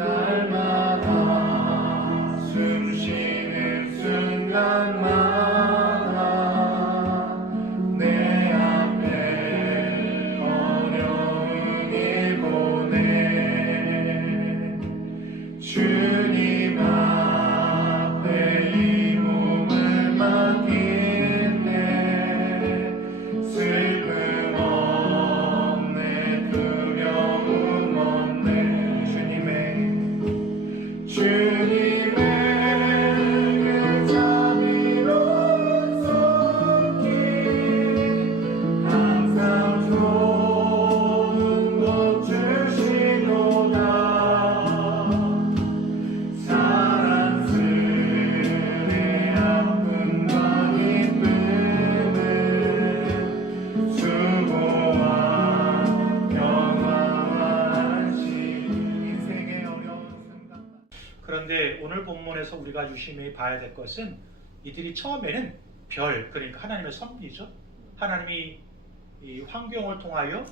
날마다 숨 쉬는 순간마다 내 앞에 어려운 일 보내 주님 앞에 이 몸을 맡기네 슬픔 없네 두려움 없네 주님의 그 자비로운 손길 항상 좋은 것 주시도다 사랑스레 아픔과 기쁨을 수고와 평화하시 인생의 어려운 순간. 그런데 오늘 본문에서 우리가 유심히 봐야 될 것은 이들이 처음에는 그러니까 하나님의 섭리죠. 하나님이 이 환경을 통하여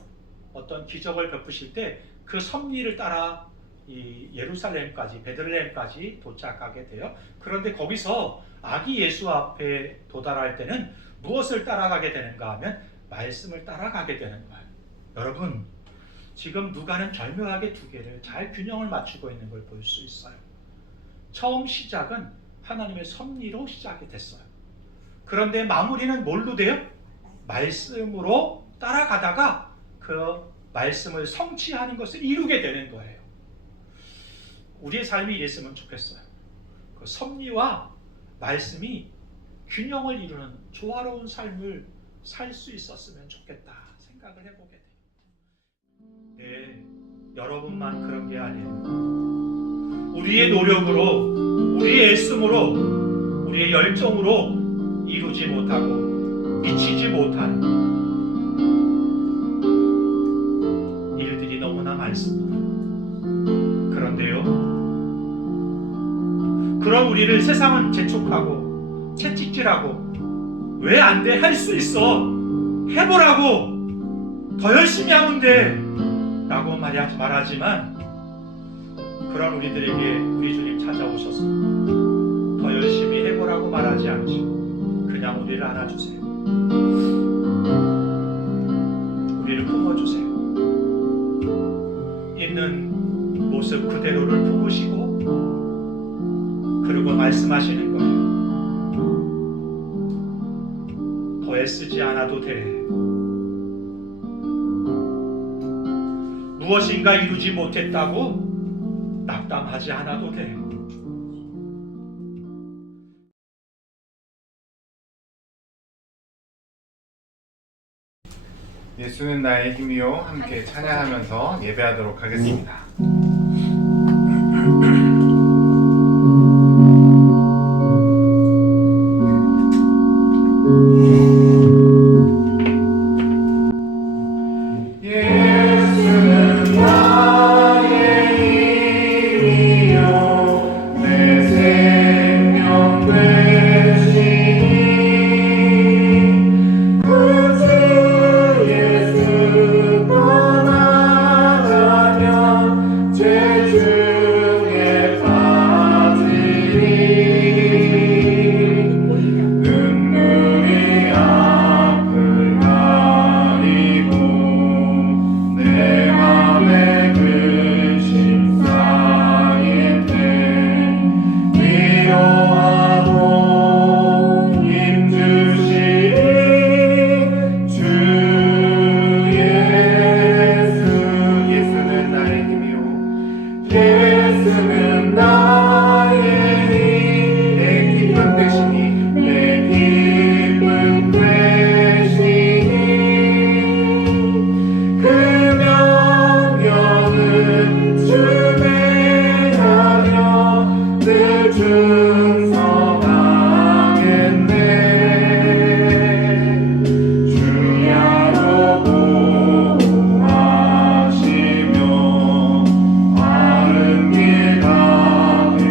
어떤 기적을 베푸실 때 그 섭리를 따라 이 예루살렘까지 베들레헴까지 도착하게 돼요. 그런데 거기서 아기 예수 앞에 도달할 때는 무엇을 따라가게 되는가 하면 말씀을 따라가게 되는 거예요. 여러분, 지금 누가는 절묘하게 두 개를 잘 균형을 맞추고 있는 걸 볼 수 있어요. 처음 시작은 하나님의 섭리로 시작이 됐어요. 그런데 마무리는 뭘로 돼요? 말씀으로 따라가다가 그 말씀을 성취하는 것을 이루게 되는 거예요. 우리의 삶이 이랬으면 좋겠어요. 그 섭리와 말씀이 균형을 이루는 조화로운 삶을 살 수 있었으면 좋겠다 생각을 해보게 돼요. 네, 여러분만 그런 게 아니에요. 우리의 노력으로, 우리의 애씀으로, 우리의 열정으로 이루지 못하고 미치지 못하는 일들이 너무나 많습니다. 그런데요, 그런 우리를 세상은 재촉하고 채찍질하고 왜 안 돼? 할 수 있어. 해보라고. 더 열심히 하면 돼. 라고 말하지만 그런 우리들에게 우리 주님 찾아오셔서 더 열심히 해보라고 말하지 않으시고 그냥 우리를 안아주세요. 우리를 품어주세요. 있는 모습 그대로를 품으시고 그리고 말씀하시는 거예요. 더 애쓰지 않아도 돼. 무엇인가 이루지 못했다고 낙담하지 않아도 돼. 예수는 나의 힘이요 함께 찬양하면서 예배하도록 하겠습니다. 예수는 나의 힘이요 내 생명 되시니 구주 예수 떠나가면 죄 중에 빠지리 눈물이 앞을 가리고 내 맘에 근심 쌓일 때 위로하고 힘주시니 주 예수는 나의 힘이요 예수는 나의 힘 내 기쁨 되시니 내 기쁨 되시니 그 명령은 주의 하며 늘 준성하겠네 주야로 보호하시며 바른 길 가게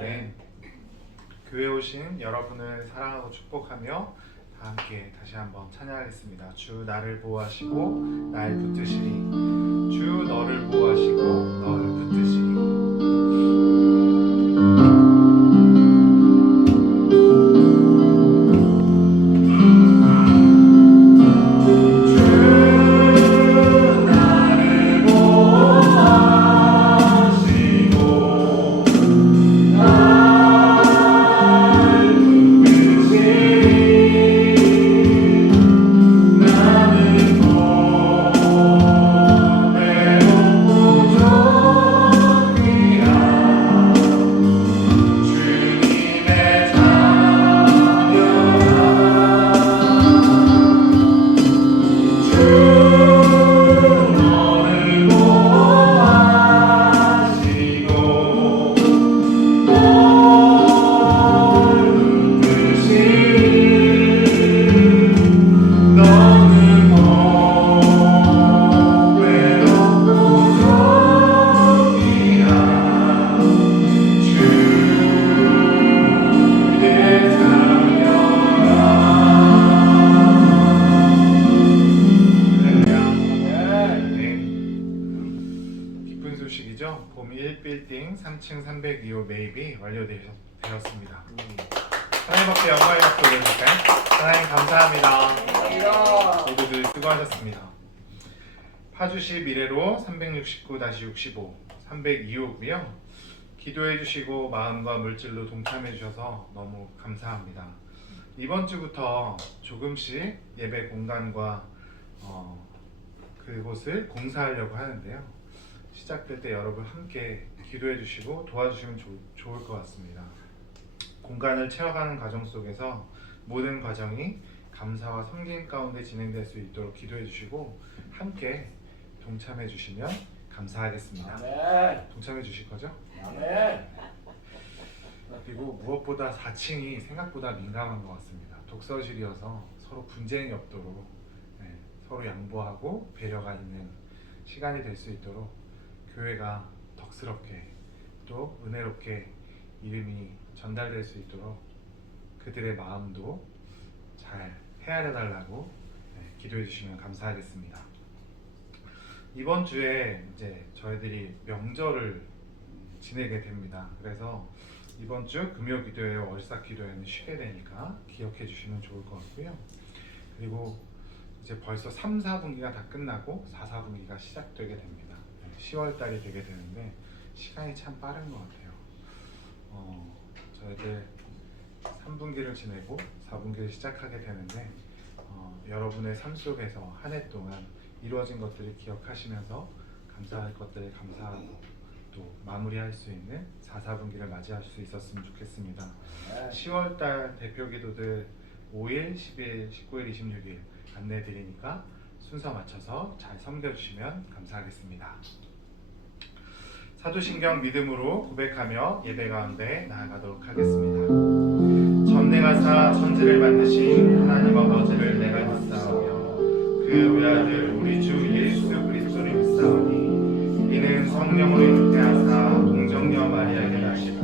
네. 교회 오신 여러분을 사랑하고 축복하며 다 함께 다시 한번 찬양하겠습니다. 주 나를 보호하시고 날 붙드시리. 주 너를 보호하시고 너를 붙드시리. 봄 1빌딩 3층 302호 매입이 완료되었습니다. 하나님께 영광의 박수 올려줄까요? 하나님 감사합니다. 모두들 수고하셨습니다. 파주시 미래로 369-65 302호고요. 기도해 주시고 마음과 물질로 동참해 주셔서 너무 감사합니다. 이번 주부터 조금씩 예배 공간과 그곳을 공사하려고 하는데요. 시작될 때 여러분 함께 기도해 주시고 도와주시면 좋을 것 같습니다. 공간을 채워가는 과정 속에서 모든 과정이 감사와 섬김 가운데 진행될 수 있도록 기도해 주시고 함께 동참해 주시면 감사하겠습니다. 아멘. 동참해 주실 거죠? 아멘. 그리고 무엇보다 4층이 생각보다 민감한 것 같습니다. 독서실이어서 서로 분쟁이 없도록 서로 양보하고 배려가 있는 시간이 될 수 있도록 교회가 덕스럽게 또 은혜롭게 이름이 전달될 수 있도록 그들의 마음도 잘 헤아려 달라고 기도해 주시면 감사하겠습니다. 이번 주에 이제 저희들이 명절을 지내게 됩니다. 그래서 이번 주 금요 기도회, 월삭 기도회는 쉬게 되니까 기억해 주시면 좋을 것 같고요. 그리고 이제 벌써 3, 4분기가 다 끝나고 4, 4분기가 시작되게 됩니다. 10월 달이 되게 되는데 시간이 참 빠른 것 같아요. 저희들 3분기를 지내고 4분기를 시작하게 되는데 여러분의 삶 속에서 한 해 동안 이루어진 것들을 기억하시면서 감사할 것들을 감사하고 또 마무리할 수 있는 4, 4분기를 맞이할 수 있었으면 좋겠습니다. 10월 달 대표 기도들 5일, 10일, 19일, 26일 안내 드리니까 순서 맞춰서 잘 섬겨주시면 감사하겠습니다. 사도신경 믿음으로 고백하며 예배 가운데 나아가도록 하겠습니다. 전능하사 천지를 만드신 하나님 아버지를 내가 믿사오며 그 외아들 우리 주 예수 그리스도를 믿사오니 이는 성령으로 잉태하사 동정녀 마리아에게 나시고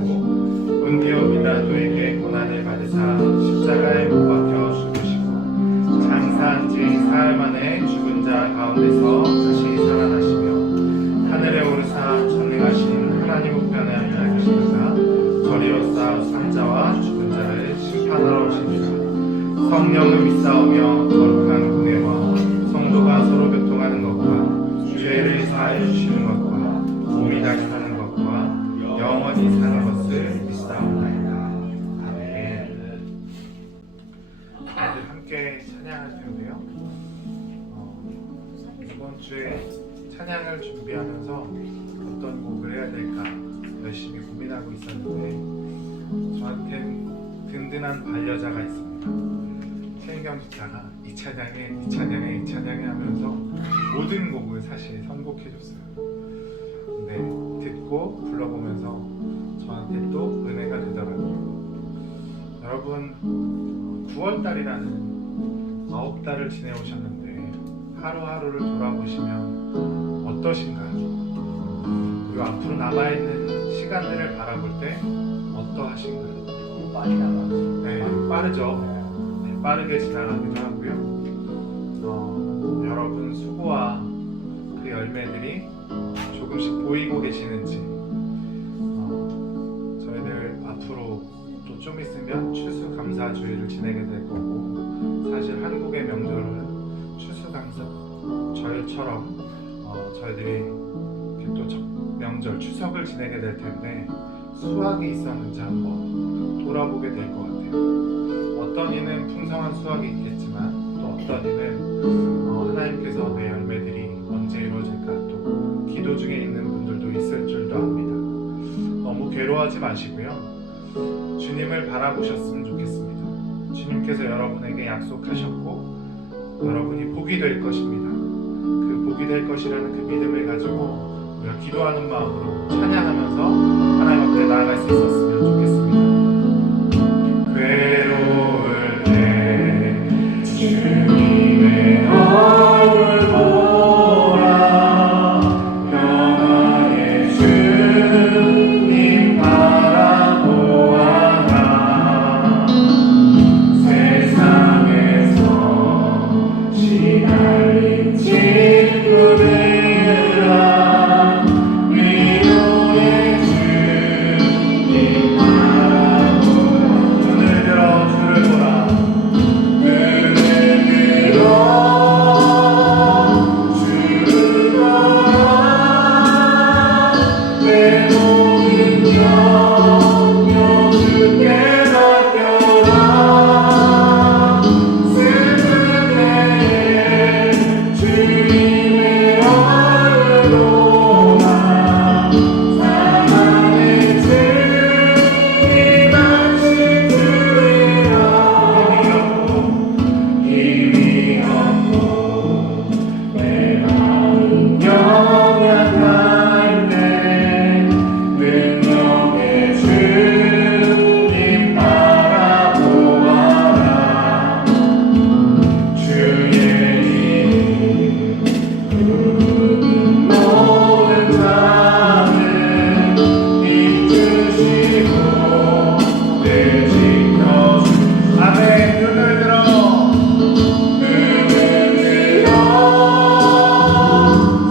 본디오 빌라도에게 고난을 받으사 십자가에 못 박혀 죽으시고 장사한 지 사흘 만에 죽은 자 가운데서 다시 살아나시며 하늘에 오르사 전능하신 하나님 우편에 앉아 계시다가 저리로서 산자와 죽은 자를 심판하러 오십니다. 성령을 믿사오며 거룩한 공예와 성도가 서로 교통하는 것과 죄를 사하여 주시는 것과 몸이 다시 사는 것과 영원히 사는 것을 믿사옵나이다. 아멘. 다들 함께 찬양할 텐데요. 이번 주에 찬양을 준비하면서 어떤 곡을 해야 될까 열심히 고민하고 있었는데 저한텐 든든한 반려자가 있습니다. 최인경 집사가 이 찬양에 하면서 모든 곡을 사실 선곡해줬어요. 근데 듣고 불러보면서 저한테 또 은혜가 되더라고요. 여러분 9월달이라는 9달을 지내오셨는데 하루하루를 돌아보시면 어떠신가요? 그리고 앞으로 남아있는 시간 시간들을 바라볼 때 어떠하신가요? 많이 나가. 네, 빠르죠. 네, 빠르게 지나가기도 하고요. 여러분 수고와 그 열매들이 조금씩 보이고 계시는지, 저희들 앞으로 또 좀 있으면 추수감사주의를 지내게 될 거고, 사실 한국의 명절은 추수감사절처럼 저희들이 또 명절 추석을 지내게 될 텐데, 수확이 있었는지 한번 돌아보게 될 것 같아요. 어떤 이는 풍성한 수확이 있겠지만 또 어떤 이는 하나님께서 내 열매들이 언제 이루어질까 또 기도 중에 있는 분들도 있을 줄도 압니다. 너무 괴로워하지 마시고요. 주님을 바라보셨으면 좋겠습니다. 주님께서 여러분에게 약속하셨고 여러분이 복이 될 것입니다. 그 복이 될 것이라는 그 믿음을 가지고 우리가 기도하는 마음으로 찬양하면서 하나님 앞에 나아갈 수 있었으면 좋겠습니다. 괴로울 때 주님의 얼굴 보라, 평화의 주님 바라보아라. 세상에서 시달린 친구들아, 위로의 주님 바라보라. 눈을 들어 주를 보라. 눈을 들어 주를 보라. 내 몸은 영영 주께 맡겨라. 슬픈 때에 주님의 얼굴 보라. 사랑의 주님 하신 주이여. 힘이 없고 내 마음 연약할 때 능력의 주님 바라보아라. 주의 이름 부르는 모든 자는 잊으시고 늘 지켜주. 아멘. 눈을 들어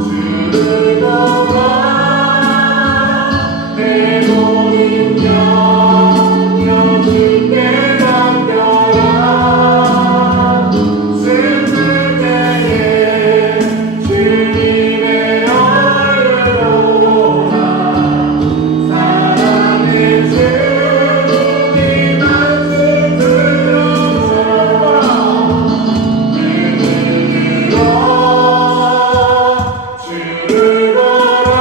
주를 보라. 내 모든 영영 주께 맡겨라. 슬플 때에 주님의 얼굴 보라. 사랑의 주님 하신 주를 보라. 눈을 들어 주를 보라.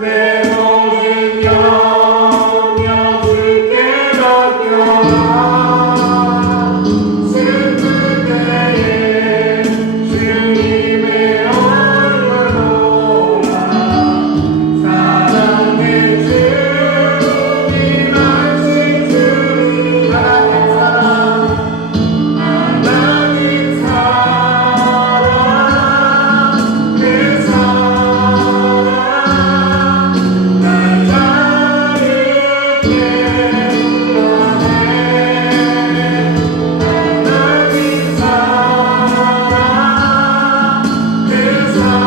내 모든 영영 주께 맡겨라. 슬플 때에 주님의 얼굴 보라. 사랑의 주님 하신 주님. 하나님 사랑, 하나님 사랑, 그 사랑 날 자유케 하네. 하나님 사랑, 그 사랑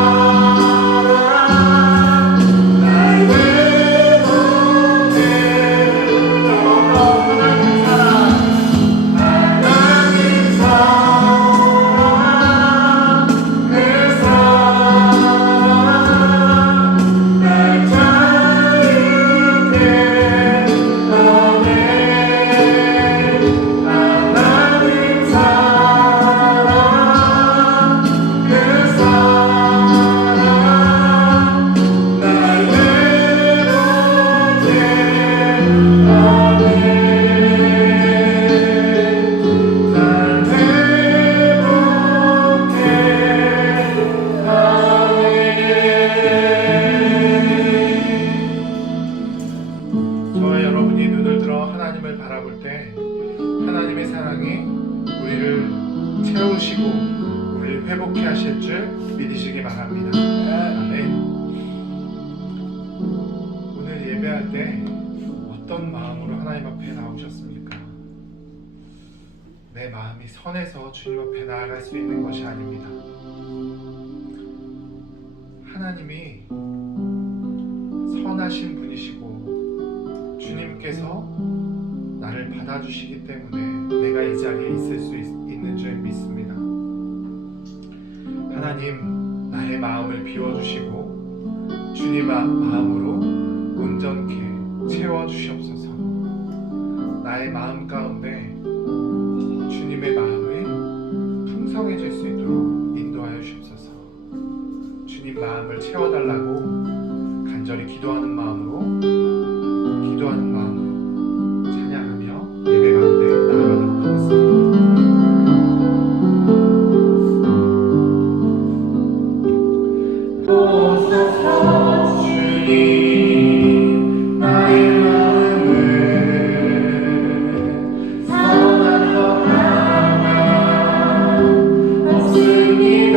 날 외롭게 떠나. 하나님 사랑, 하나님 사랑, 그 사랑 날 자유케 하네. 하나님 사랑, 그 사랑 날 외롭게 저와 여러분이 눈을 들어 하나님을 바라볼 때 하나님의 사랑이 우리를 채우시고 우리를 회복케 하실 줄 믿으시기 바랍니다. 아멘. 예배할 때 어떤 마음으로 하나님 앞에 나오셨습니까? 내 마음이 선해서 주님 앞에 나아갈 수 있는 것이 아닙니다. 하나님이 선하신 분이시고 주님께서 나를 받아주시기 때문에 내가 이 자리에 있을 수 있는 줄 믿습니다. 하나님, 나의 마음을 비워주시고 주님 마음으로 온전케 채워주시옵소서. 나의 마음 가운데 주님의 마음이 풍성해질 수 있도록 인도하여 주옵소서. 주님 마음을 채워달라고 간절히 기도하는 마음으로 찬양하며 예배 가운데 나아가도록 하겠습니다. 오소서 주님, 나의 마음을 선한 것 하나 없습니다.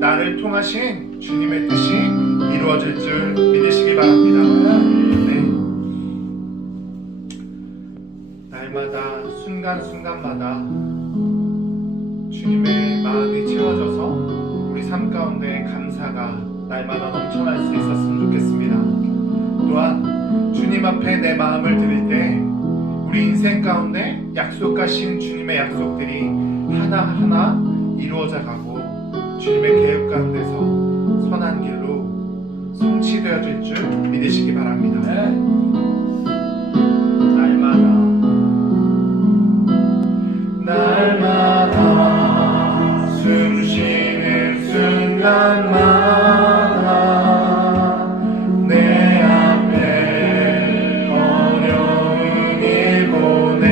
나를 통하신 주님의 뜻이 이루어질 줄 믿으시기 바랍니다. 네. 날마다 순간순간마다 주님의 마음이 채워져서 우리 삶 가운데 감사가 날마다 넘쳐날 수 있었으면 좋겠습니다. 또한 주님 앞에 내 마음을 드릴 때 우리 인생 가운데 약속하신 주님의 약속들이 하나하나 이루어져 가고 주님의 계획 가운데서 선한 길로 성취되어질 줄 믿으시기 바랍니다. 날마다 숨 쉬는 순간마다 내 앞에 어려운 일 보내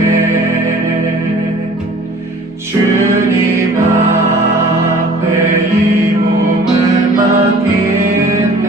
주님 앞에 이 몸을 맡길 때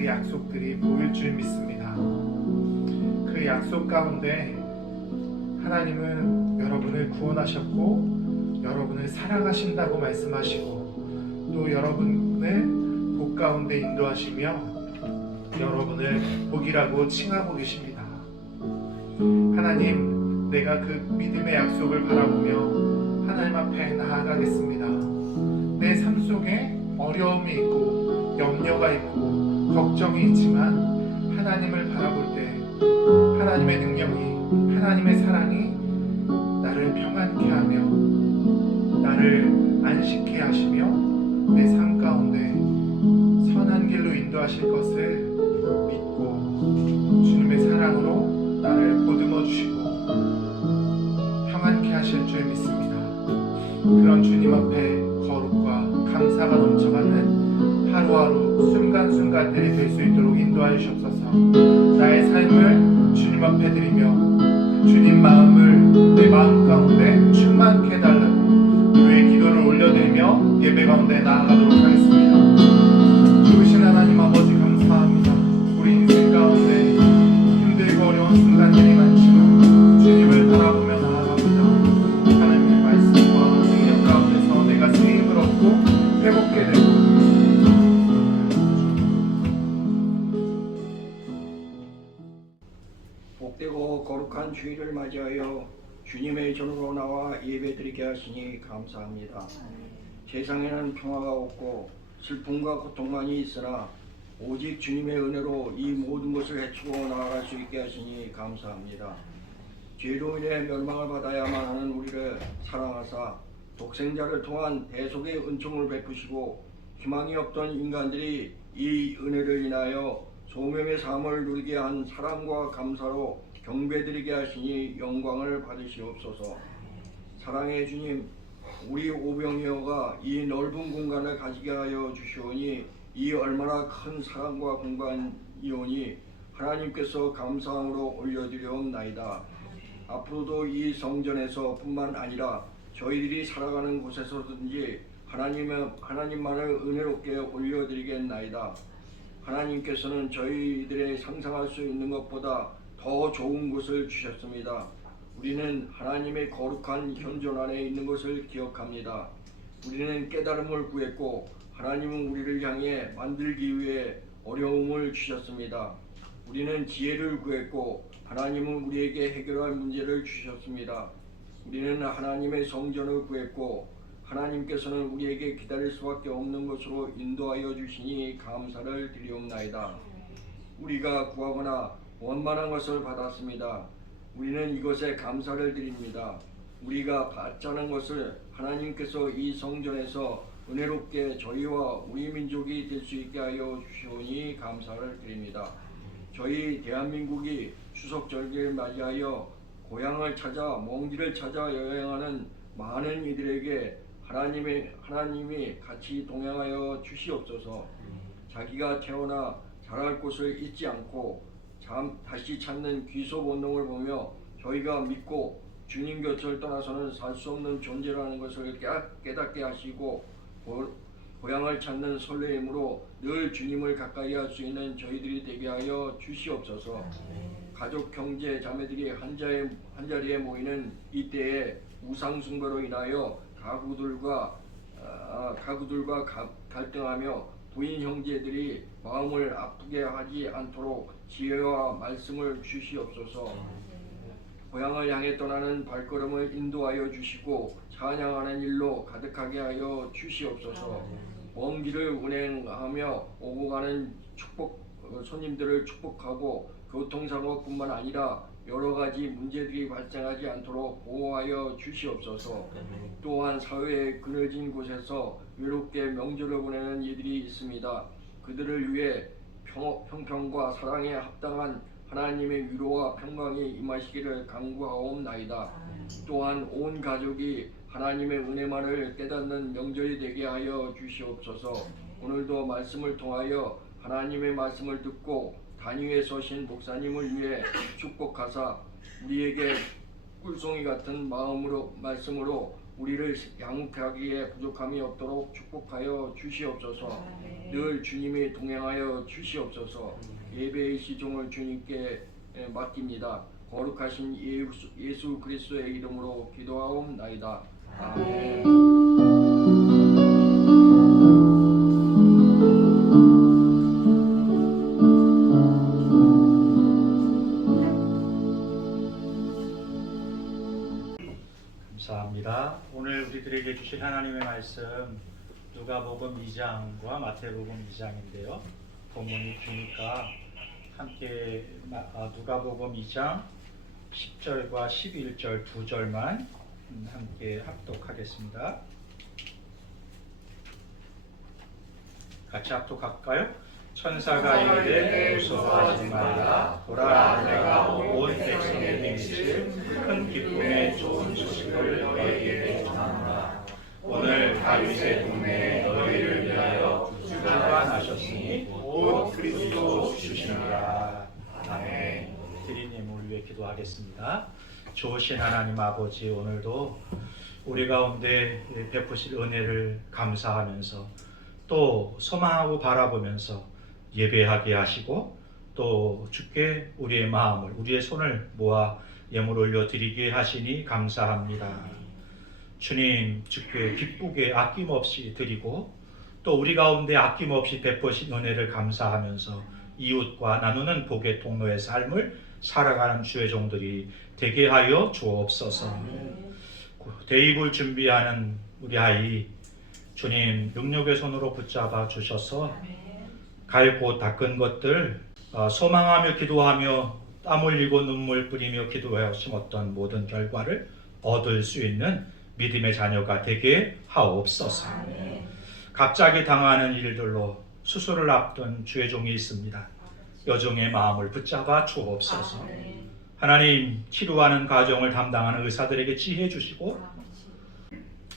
그 약속들이 보일 줄 믿습니다. 그 약속 가운데 하나님은 여러분을 구원하셨고 여러분을 사랑하신다고 말씀하시고 또 여러분을 복 가운데 인도하시며 여러분을 복이라고 칭하고 계십니다. 하나님, 내가 그 믿음의 약속을 바라보며 하나님 앞에 나아가겠습니다. 내 삶 속에 어려움이 있고 염려가 있고 걱정이 있지만 하나님을 바라볼 때 하나님의 능력이, 하나님의 사랑이 나를 평안케 하며 나를 안식케 하시며 내 삶 가운데 선한 길로 인도하실 것을 믿고 주님의 사랑으로 나를 보듬어 주시고 평안케 하실 줄 믿습니다. 그런 주님 앞에 거룩과 감사가 넘쳐가는 하루하루 순간순간들이 될 수 있도록 인도하여 주옵소서. 나의 삶을 주님 앞에 드리며 주님 마음을 내 마음 가운데 충만케 해달라고 우리의 기도를 올려드리며 예배 가운데 나아가도록 하겠습니다. 좋으신 하나님 아버지 감사합니다. 우리 인생 가운데 힘들고 어려운 순간들이 많지만 주님을 바라보며 나아갑니다. 하나님의 말씀과 능력 가운데서 내가 새 힘을 얻고 회복게 되고 복되고 거룩한 주일을 맞이하여 주님의 전으로 나와 예배드리게 하시니 감사합니다. 세상에는 평화가 없고 슬픔과 고통만이 있으나 오직 주님의 은혜로 이 모든 것을 헤치고 나아갈 수 있게 하시니 감사합니다. 죄로 인해 멸망을 받아야만 하는 우리를 사랑하사 독생자를 통한 대속의 은총을 베푸시고 희망이 없던 인간들이 이 은혜를 인하여 소명의 삶을 누리게 한 사랑과 감사로 경배드리게 하시니 영광을 받으시옵소서. 사랑의 주님, 우리 오병이어가 이 넓은 공간을 가지게 하여 주시오니 이 얼마나 큰 사랑과 공간이오니 하나님께서 감사함으로 올려드리옵나이다. 앞으로도 이 성전에서 뿐만 아니라 저희들이 살아가는 곳에서든지 하나님만을 은혜롭게 올려드리겠나이다. 하나님께서는 저희들의 상상할 수 있는 것보다 더 좋은 것을 주셨습니다. 우리는 하나님의 거룩한 현존 안에 있는 것을 기억합니다. 우리는 깨달음을 구했고 하나님은 우리를 향해 만들기 위해 어려움을 주셨습니다. 우리는 지혜를 구했고 하나님은 우리에게 해결할 문제를 주셨습니다. 우리는 하나님의 성전을 구했고 하나님께서는 우리에게 기다릴 수밖에 없는 것으로 인도하여 주시니 감사를 드리옵나이다. 우리가 구하거나 원만한 것을 받았습니다. 우리는 이것에 감사를 드립니다. 우리가 받자는 것을 하나님께서 이 성전에서 은혜롭게 저희와 우리 민족이 될 수 있게 하여 주시오니 감사를 드립니다. 저희 대한민국이 추석절기를 맞이하여 고향을 찾아 먼 길을 찾아 여행하는 많은 이들에게 하나님이 같이 동행하여 주시옵소서. 자기가 태어나 자랄 곳을 잊지 않고 다시 찾는 귀소 본능을 보며 저희가 믿고 주님 곁을 떠나서는 살 수 없는 존재라는 것을 깨닫게 하시고 고향을 찾는 설레임으로 늘 주님을 가까이 할 수 있는 저희들이 되게 하여 주시옵소서. 가족, 형제, 자매들이 한 자리에 모이는 이때에 우상 숭배로 인하여 가구들과 갈등하며 부인 형제들이 마음을 아프게 하지 않도록 지혜와 말씀을 주시옵소서. 고향을 향해 떠나는 발걸음을 인도하여 주시고 찬양하는 일로 가득하게 하여 주시옵소서. 먼 길을 운행하며 오고 가는 손님들을 축복하고 교통사고뿐만 아니라 여러 가지 문제들이 발생하지 않도록 보호하여 주시옵소서. 또한 사회의 그늘진 곳에서 외롭게 명절을 보내는 이들이 있습니다. 그들을 위해 평평과 사랑에 합당한 하나님의 위로와 평강이 임하시기를 간구하옵나이다. 또한 온 가족이 하나님의 은혜만을 깨닫는 명절이 되게 하여 주시옵소서. 오늘도 말씀을 통하여 하나님의 말씀을 듣고 단위에 서신 목사님을 위해 축복하사 우리에게 꿀송이 같은 말씀으로 우리를 양육하기에 부족함이 없도록 축복하여 주시옵소서. 늘 주님이 동행하여 주시옵소서. 예배의 시종을 주님께 맡깁니다. 거룩하신 예수 그리스도의 이름으로 기도하옵나이다. 아멘. 감사합니다. 오늘 우리들에게 주신 하나님의 말씀 누가복음 2장과 마태복음 2장인데요. 본문이 기니까 함께 누가복음 2장 10절과 11절 두 절만 함께 합독하겠습니다. 같이 합독할까요? 천사가 이르되 무서워하지 말라. 보라, 내가 온 백성에게 미칠 큰 기쁨의 좋은 소식을 너희에게 전한다. 오늘 다윗의 동네에 너희를 위하여 주가 나셨으니 곧 그리스도 주시니라. 아멘. 드리님을 위해 기도하겠습니다. 좋으신 하나님 아버지, 오늘도 우리 가운데 베푸실 은혜를 감사하면서 또 소망하고 바라보면서 예배하게 하시고 또 주께 우리의 마음을, 우리의 손을 모아 예물 올려드리게 하시니 감사합니다. 주님, 주께 기쁘게 아낌없이 드리고 또 우리 가운데 아낌없이 베푸신 은혜를 감사하면서 이웃과 나누는 복의 통로의 삶을 살아가는 주의 종들이 되게 하여 주옵소서. 대입을 준비하는 우리 아이, 주님 능력의 손으로 붙잡아 주셔서 갈고 닦은 것들, 소망하며 기도하며 땀 흘리고 눈물 뿌리며 기도하여 심었던 모든 결과를 얻을 수 있는 믿음의 자녀가 되게 하옵소서. 갑자기 당하는 일들로 수술을 앞둔 주의 종이 있습니다. 여종의 마음을 붙잡아 주옵소서. 하나님, 치료하는 과정을 담당하는 의사들에게 지혜 주시고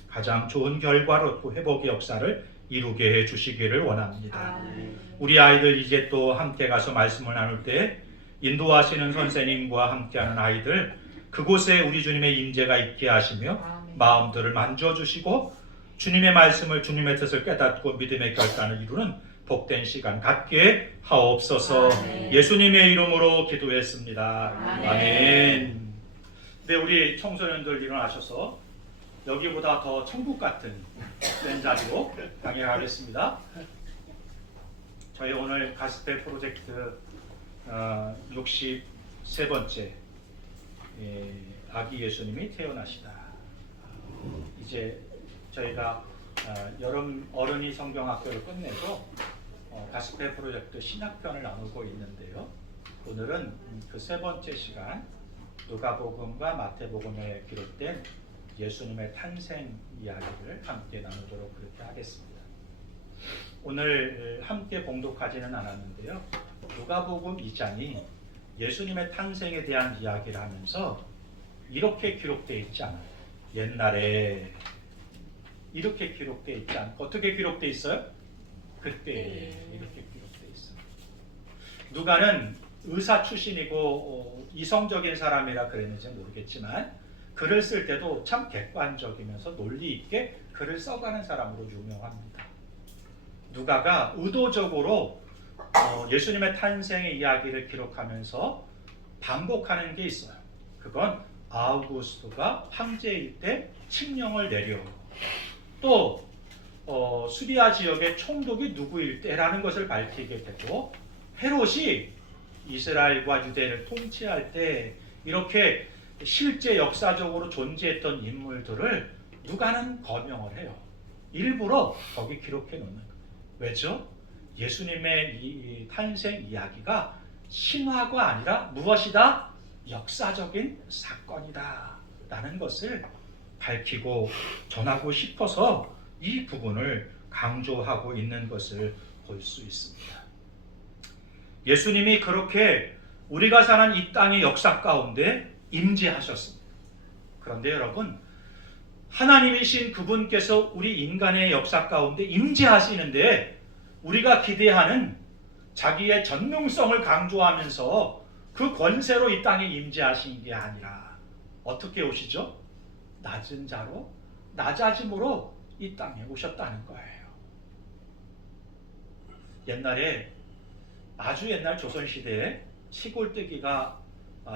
가장 좋은 결과를 얻고 회복의 역사를 이루게 해 주시기를 원합니다. 우리 아이들 이제 또 함께 가서 말씀을 나눌 때 인도하시는 선생님과 함께하는 아이들, 그곳에 우리 주님의 임재가 있게 하시며 마음들을 만져주시고 주님의 말씀을, 주님의 뜻을 깨닫고 믿음의 결단을 이루는 복된 시간 갖게 하옵소서. 예수님의 이름으로 기도했습니다. 아멘. 네, 우리 청소년들 일어나셔서 여기보다 더 천국 같은 된 자리로 강행하겠습니다. 저희 오늘 가스펠 프로젝트 63번째 아기 예수님이 태어나시다. 이제 저희가 여름 어른이 성경학교를 끝내고 가스펠 프로젝트 신학편을 나누고 있는데요. 오늘은 그 세 번째 시간, 누가복음과 마태복음에 기록된 예수님의 탄생 이야기를 함께 나누도록 그렇게 하겠습니다. 오늘 함께 봉독하지는 않았는데요. 누가복음 2장이 예수님의 탄생에 대한 이야기를 하면서 이렇게 기록되어 있지 않아요. 옛날에 이렇게 기록되어 있지 않고 어떻게 기록되어 있어요? 그때 이렇게 기록되어 있어요. 누가는 의사 출신이고 이성적인 사람이라 그랬는지 모르겠지만 글을 쓸 때도 참 객관적이면서 논리 있게 글을 써가는 사람으로 유명합니다. 누가가 의도적으로 예수님의 탄생의 이야기를 기록하면서 반복하는 게 있어요. 그건 아우구스토가 황제일 때 칙령을 내려 또 수리아 지역의 총독이 누구일 때라는 것을 밝히게 되고, 헤롯이 이스라엘과 유대를 통치할 때 이렇게 실제 역사적으로 존재했던 인물들을 누가는 거명을 해요. 일부러 거기 기록해 놓는 거예요. 왜죠? 예수님의 이 탄생 이야기가 신화가 아니라 무엇이다? 역사적인 사건이다 라는 것을 밝히고 전하고 싶어서 이 부분을 강조하고 있는 것을 볼 수 있습니다. 예수님이 그렇게 우리가 사는 이 땅의 역사 가운데 임재하셨습니다. 그런데 여러분, 하나님이신 그분께서 우리 인간의 역사 가운데 임재하시는데 우리가 기대하는 자기의 전능성을 강조하면서 그 권세로 이 땅에 임재하신 게 아니라 어떻게 오시죠? 낮은 자로 낮아짐으로 이 땅에 오셨다는 거예요. 옛날에 아주 옛날 조선시대에 시골뜨기가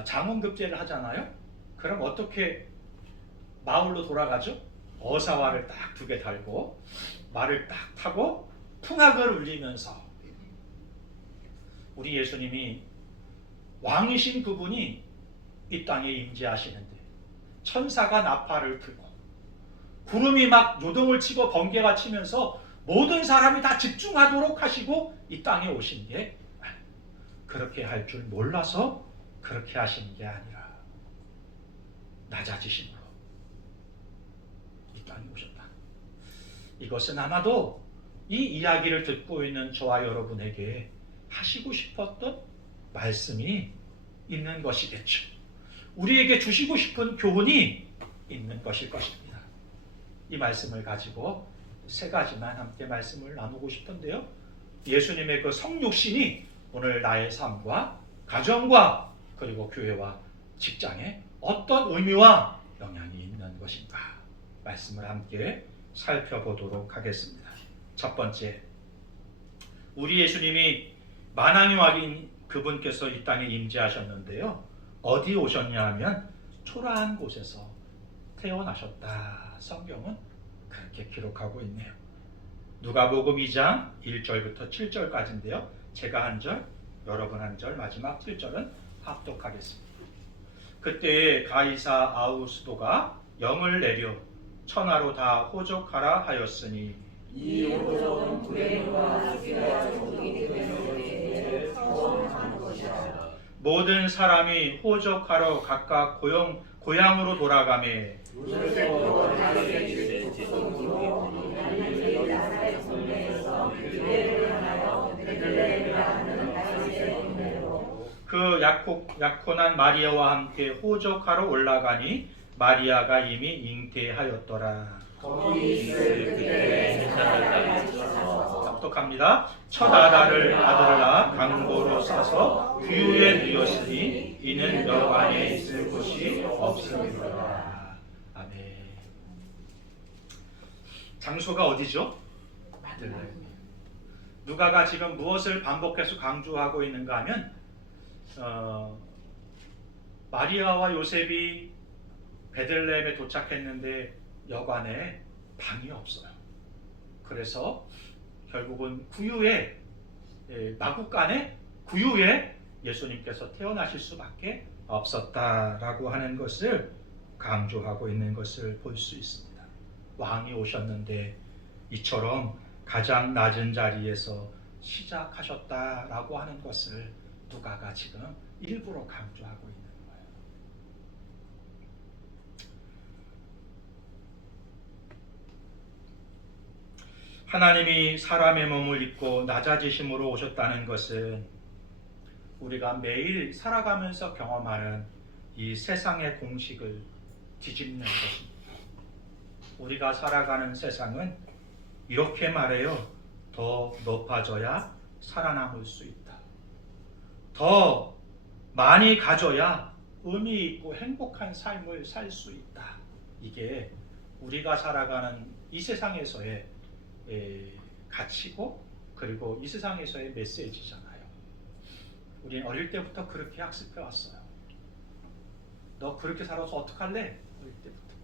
장원급제를 하잖아요. 그럼 어떻게 마을로 돌아가죠? 어사화를 딱 2개 달고 말을 딱 타고 풍악을 울리면서 우리 예수님이 왕이신 그분이 이 땅에 임재하시는데 천사가 나팔을 불고 구름이 막 요동을 치고 번개가 치면서 모든 사람이 다 집중하도록 하시고 이 땅에 오신 게 그렇게 할 줄 몰라서 그렇게 하시는 게 아니라 낮아지심으로 이 땅에 오셨다. 이것은 아마도 이 이야기를 듣고 있는 저와 여러분에게 하시고 싶었던 말씀이 있는 것이겠죠. 우리에게 주시고 싶은 교훈이 있는 것일 것입니다. 이 말씀을 가지고 3가지만 함께 말씀을 나누고 싶은데요. 예수님의 그 성육신이 오늘 나의 삶과 가정과 그리고 교회와 직장에 어떤 의미와 영향이 있는 것인가 말씀을 함께 살펴보도록 하겠습니다. 첫 번째, 우리 예수님이 만왕의 왕인 그분께서 이 땅에 임재하셨는데요. 어디 오셨냐 하면 초라한 곳에서 태어나셨다. 성경은 그렇게 기록하고 있네요. 누가복음 2장 1절부터 7절까지인데요. 제가 한 절, 여러분 한 절, 마지막 7절은 합독하겠습니다. 그때 가이사 아우스도가 영을 내려 천하로 다 호적하라 하였으니 이 호적은 불행과 죽기와 종이 되는 처음 하는 것이라. 모든 사람이 호적하러 각각 고향으로 돌아가매 요셉도 자기의 집 북성으로 갈릴리 나사렛 동네에서 유대를 향하여 베들레헴이라 하는 다윗의 동네로 그 약혼한 마리아와 함께 호적하러 올라가니 마리아가 이미 잉태하였더라. 거기 있을 그때 나라가 있어서 합독합니다. 첫 아달을 아들을 낳아 강보로 싸서 규유에 누웠으니 이는 여관에 있을 곳이 없음이로라. 아멘. 장소가 어디죠? 누가가 지금 무엇을 반복해서 강조하고 있는가 하면 마리아와 요셉이 베들레헴에 도착했는데 여관에 방이 없어요. 그래서 결국은 구유에 마국간의 구유에 예수님께서 태어나실 수밖에 없었다라고 하는 것을 강조하고 있는 것을 볼 수 있습니다. 왕이 오셨는데 이처럼 가장 낮은 자리에서 시작하셨다라고 하는 것을 누가가 지금 일부러 강조하고 있는 거예요. 하나님이 사람의 몸을 입고 낮아지심으로 오셨다는 것은 우리가 매일 살아가면서 경험하는 이 세상의 공식을 뒤집는 것입니다. 우리가 살아가는 세상은 이렇게 말해요. 더 높아져야 살아남을 수 있다. 더 많이 가져야 의미 있고 행복한 삶을 살 수 있다. 이게 우리가 살아가는 이 세상에서의 가치고 그리고 이 세상에서의 메시지잖아요. 우리는 어릴 때부터 그렇게 학습해 왔어요. 너 그렇게 살아서 어떡할래? 어릴 때부터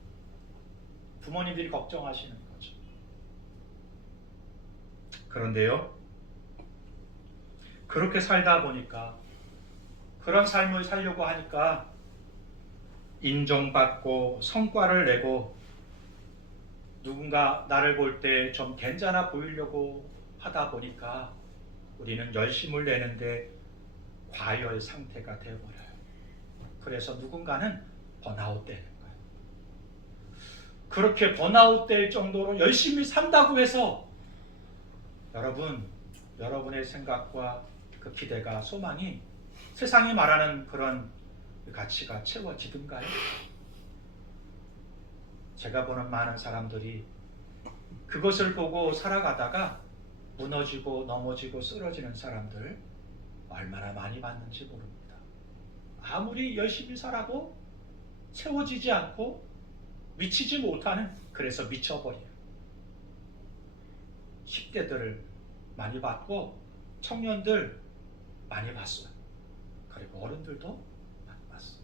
부모님들이 걱정하시는 거죠. 그런데요, 그렇게 살다 보니까 그런 삶을 살려고 하니까 인정받고 성과를 내고 누군가 나를 볼 때 좀 괜찮아 보이려고 하다 보니까 우리는 열심을 내는데 과열 상태가 되어버려요. 그래서 누군가는 번아웃 되는 거예요. 그렇게 번아웃 될 정도로 열심히 산다고 해서 여러분의 생각과 그 기대가 소망이 세상이 말하는 그런 가치가 채워지든가요? 제가 보는 많은 사람들이 그것을 보고 살아가다가 무너지고 넘어지고 쓰러지는 사람들 얼마나 많이 봤는지 모릅니다. 아무리 열심히 살아도 채워지지 않고 미치지 못하는 그래서 미쳐버려요. 10대들을 많이 봤고 청년들 많이 봤어요. 그리고 어른들도 많이 봤어요.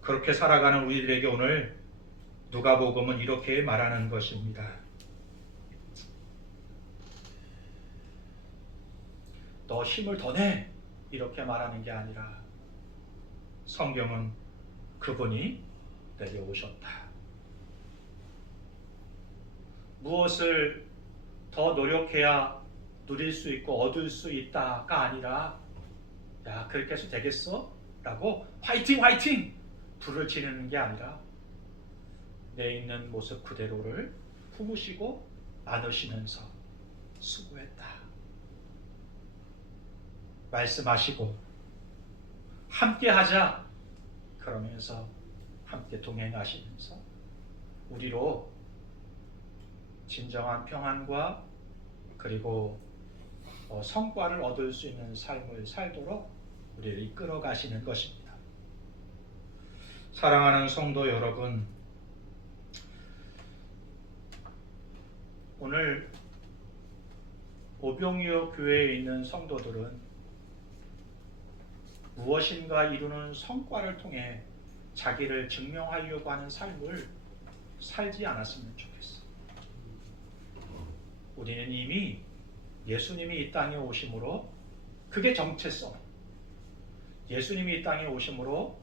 그렇게 살아가는 우리들에게 오늘 누가복음은 이렇게 말하는 것입니다. 너 힘을 더 내! 이렇게 말하는 게 아니라 성경은 그분이 내게 오셨다. 무엇을 더 노력해야 누릴 수 있고 얻을 수 있다가 아니라 야 그렇게 해서 되겠어? 라고 화이팅 화이팅! 불을 지르는 게 아니라 내 있는 모습 그대로를 품으시고 안으시면서 수고했다. 말씀하시고 함께 하자. 그러면서 함께 동행하시면서 우리로 진정한 평안과 그리고 성과를 얻을 수 있는 삶을 살도록 우리를 이끌어 가시는 것입니다. 사랑하는 성도 여러분, 오늘 오병이어 교회에 있는 성도들은 무엇인가 이루는 성과를 통해 자기를 증명하려고 하는 삶을 살지 않았으면 좋겠어. 우리는 이미 예수님이 이 땅에 오심으로 그게 정체성. 예수님이 이 땅에 오심으로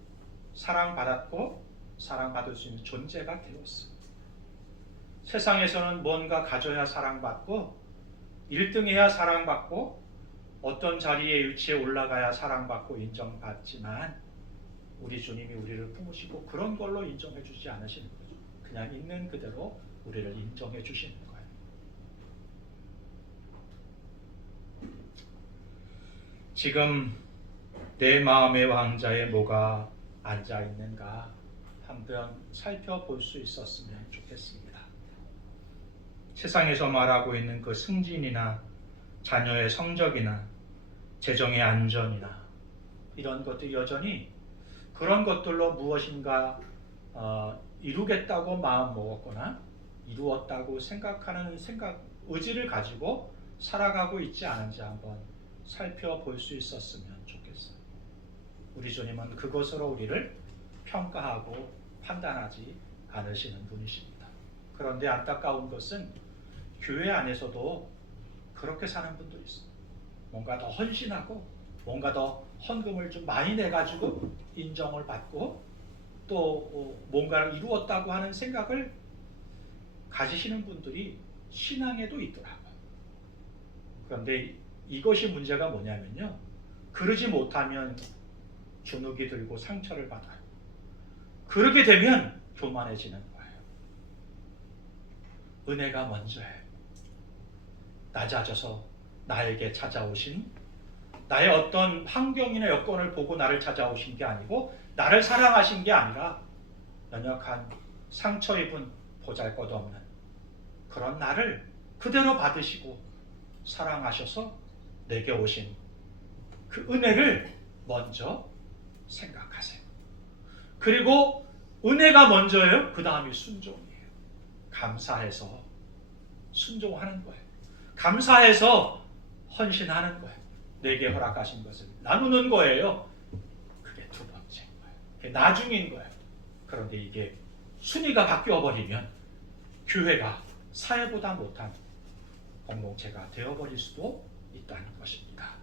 사랑받았고 사랑받을 수 있는 존재가 되었어. 세상에서는 뭔가 가져야 사랑받고 1등해야 사랑받고 어떤 자리에 위치에 올라가야 사랑받고 인정받지만 우리 주님이 우리를 품으시고 그런 걸로 인정해 주지 않으시는 거죠. 그냥 있는 그대로 우리를 인정해 주시는 거예요. 지금 내 마음의 왕자에 뭐가 앉아 있는가 한번 살펴볼 수 있었으면 좋겠습니다. 세상에서 말하고 있는 그 승진이나 자녀의 성적이나 재정의 안전이나 이런 것들이 여전히 그런 것들로 무엇인가 이루겠다고 마음 먹었거나 이루었다고 생각하는 의지를 가지고 살아가고 있지 않은지 한번 살펴볼 수 있었으면 좋겠어요. 우리 주님은 그것으로 우리를 평가하고 판단하지 않으시는 분이십니다. 그런데 안타까운 것은 교회 안에서도 그렇게 사는 분도 있어요. 뭔가 더 헌신하고 뭔가 더 헌금을 좀 많이 내가지고 인정을 받고 또 뭔가를 이루었다고 하는 생각을 가지시는 분들이 신앙에도 있더라고요. 그런데 이것이 문제가 뭐냐면요. 그러지 못하면 주눅이 들고 상처를 받아요. 그렇게 되면 교만해지는 거예요. 은혜가 먼저예요. 낮아져서 나에게 찾아오신 나의 어떤 환경이나 여건을 보고 나를 찾아오신 게 아니고 나를 사랑하신 게 아니라 연약한 상처 입은 보잘것없는 그런 나를 그대로 받으시고 사랑하셔서 내게 오신 그 은혜를 먼저 생각하세요. 그리고 은혜가 먼저예요. 그 다음이 순종이에요. 감사해서 순종하는 거예요. 감사해서 헌신하는 거예요. 내게 허락하신 것을 나누는 거예요. 그게 두 번째인 거예요. 그게 나중인 거예요. 그런데 이게 순위가 바뀌어버리면 교회가 사회보다 못한 공동체가 되어버릴 수도 있다는 것입니다.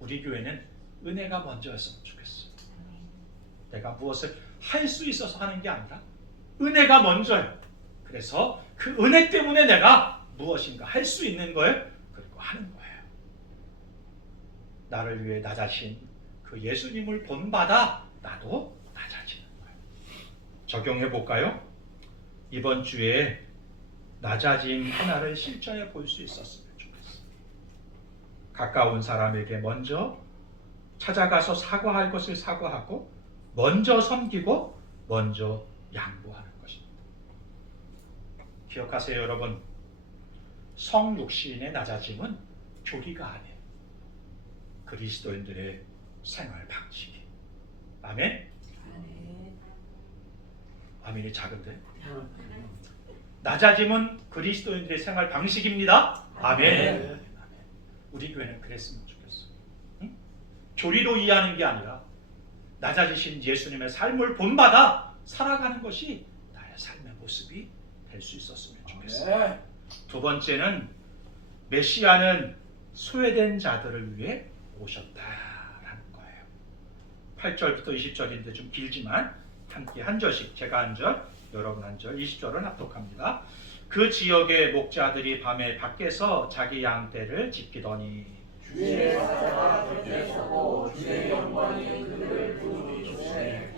우리 교회는 은혜가 먼저였으면 좋겠어요. 내가 무엇을 할 수 있어서 하는 게 아니라 은혜가 먼저예요. 그래서 그 은혜 때문에 내가 무엇인가 할 수 있는 거예요. 그리고 하는 거예요. 나를 위해 낮아진 그 예수님을 본받아 나도 낮아지는 거예요. 적용해 볼까요? 이번 주에 낮아진 하나를 실천해 볼 수 있었으면 좋겠어요. 가까운 사람에게 먼저 찾아가서 사과할 것을 사과하고 먼저 섬기고 먼저 양보하는 것입니다. 기억하세요, 여러분. 성육신의 낮아짐은 교리가 아니에요. 그리스도인들의 생활 방식이에요. 아멘? 아멘이 작은데. 낮아짐은 그리스도인들의 생활 방식입니다. 아멘. 우리 교회는 그랬으면 좋겠어. 응? 교리로 이해하는 게 아니라 낮아지신 예수님의 삶을 본받아 살아가는 것이 나의 삶의 모습이 될 수 있었으면 좋겠어요. 두 번째는 메시아는 소외된 자들을 위해 오셨다라는 거예요. 8절부터 20절인데 좀 길지만 함께 한 절씩, 제가 한 절, 여러분 한 절, 20절은 합독합니다. 그 지역의 목자들이 밤에 밖에서 자기 양떼를 지키더니 주의 사자가 곁에 서고 주의 영광이 그를 부르시네.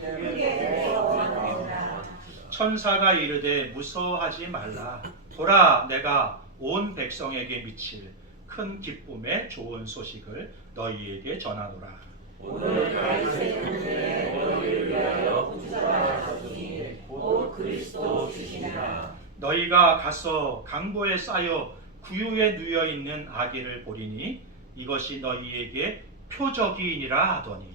천사가 이르되 무서워하지 말라. 보라, 내가 온 백성에게 미칠 큰 기쁨의 좋은 소식을 너희에게 전하노라. 오늘 다윗의 동네에 너희를 위하여 구주하셨으니 곧 그리스도 주시니라. 너희가 가서 강보에 쌓여 구유에 누여 있는 아기를 보리니 이것이 너희에게 표적이니라 하더니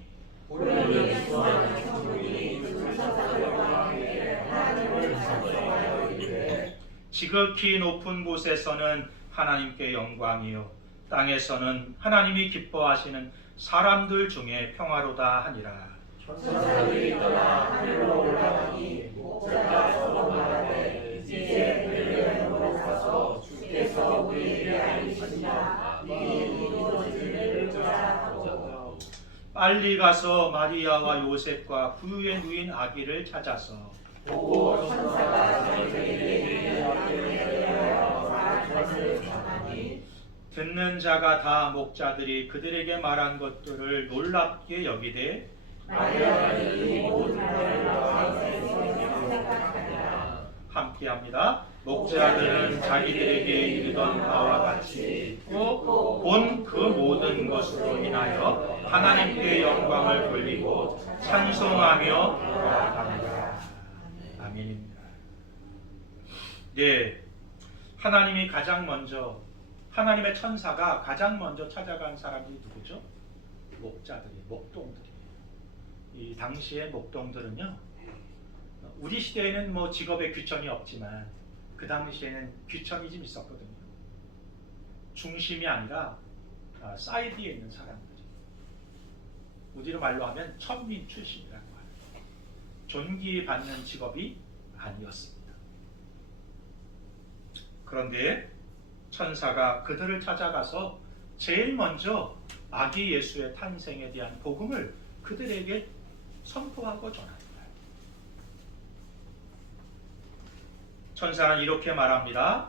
보리니 수많은 천군이 천사들과 함께 하나님을 찬송하여 이르되 지극히 높은 곳에서는 하나님께 영광이요 땅에서는 하나님이 기뻐하시는 사람들 중에 평화로다 하니라. 천사들이 떠나 하늘로 올라가니 목자가 서로 말하되 이제 베들레헴으로 가서 주께서 우리에게 알리시리라. 이 이루어지기를 보자 하고 빨리 가서 마리아와 요셉과 구유에 누인 아기를 찾아서 보고 천사가 저희에게 아기를 말하기를 전하니 듣는 자가 다 목자들이 그들에게 말한 것들을 놀랍게 여기되 마리아는 이 모든 것을 마음에서 생각하니라. 함께합니다. 목자들은 자기들에게 이르던 바와 같이 본 그 모든 것으로 인하여 하나님께 영광을 돌리고 찬송하며 돌아갑니다. 아멘입니다. 네, 하나님이 가장 먼저, 하나님의 천사가 가장 먼저 찾아간 사람이 누구죠? 목자들이, 목동들이. 이 당시의 목동들은요, 우리 시대에는 뭐 직업에 귀천이 없지만 그 당시에는 귀천이 좀 있었거든요. 중심이 아니라 사이드에 있는 사람들이. 우리로 말로 하면 천민 출신이라고 해요. 존귀받는 직업이 아니었습니다. 그런데 천사가 그들을 찾아가서 제일 먼저 아기 예수의 탄생에 대한 복음을 그들에게 선포하고 전합니다. 천사는 이렇게 말합니다.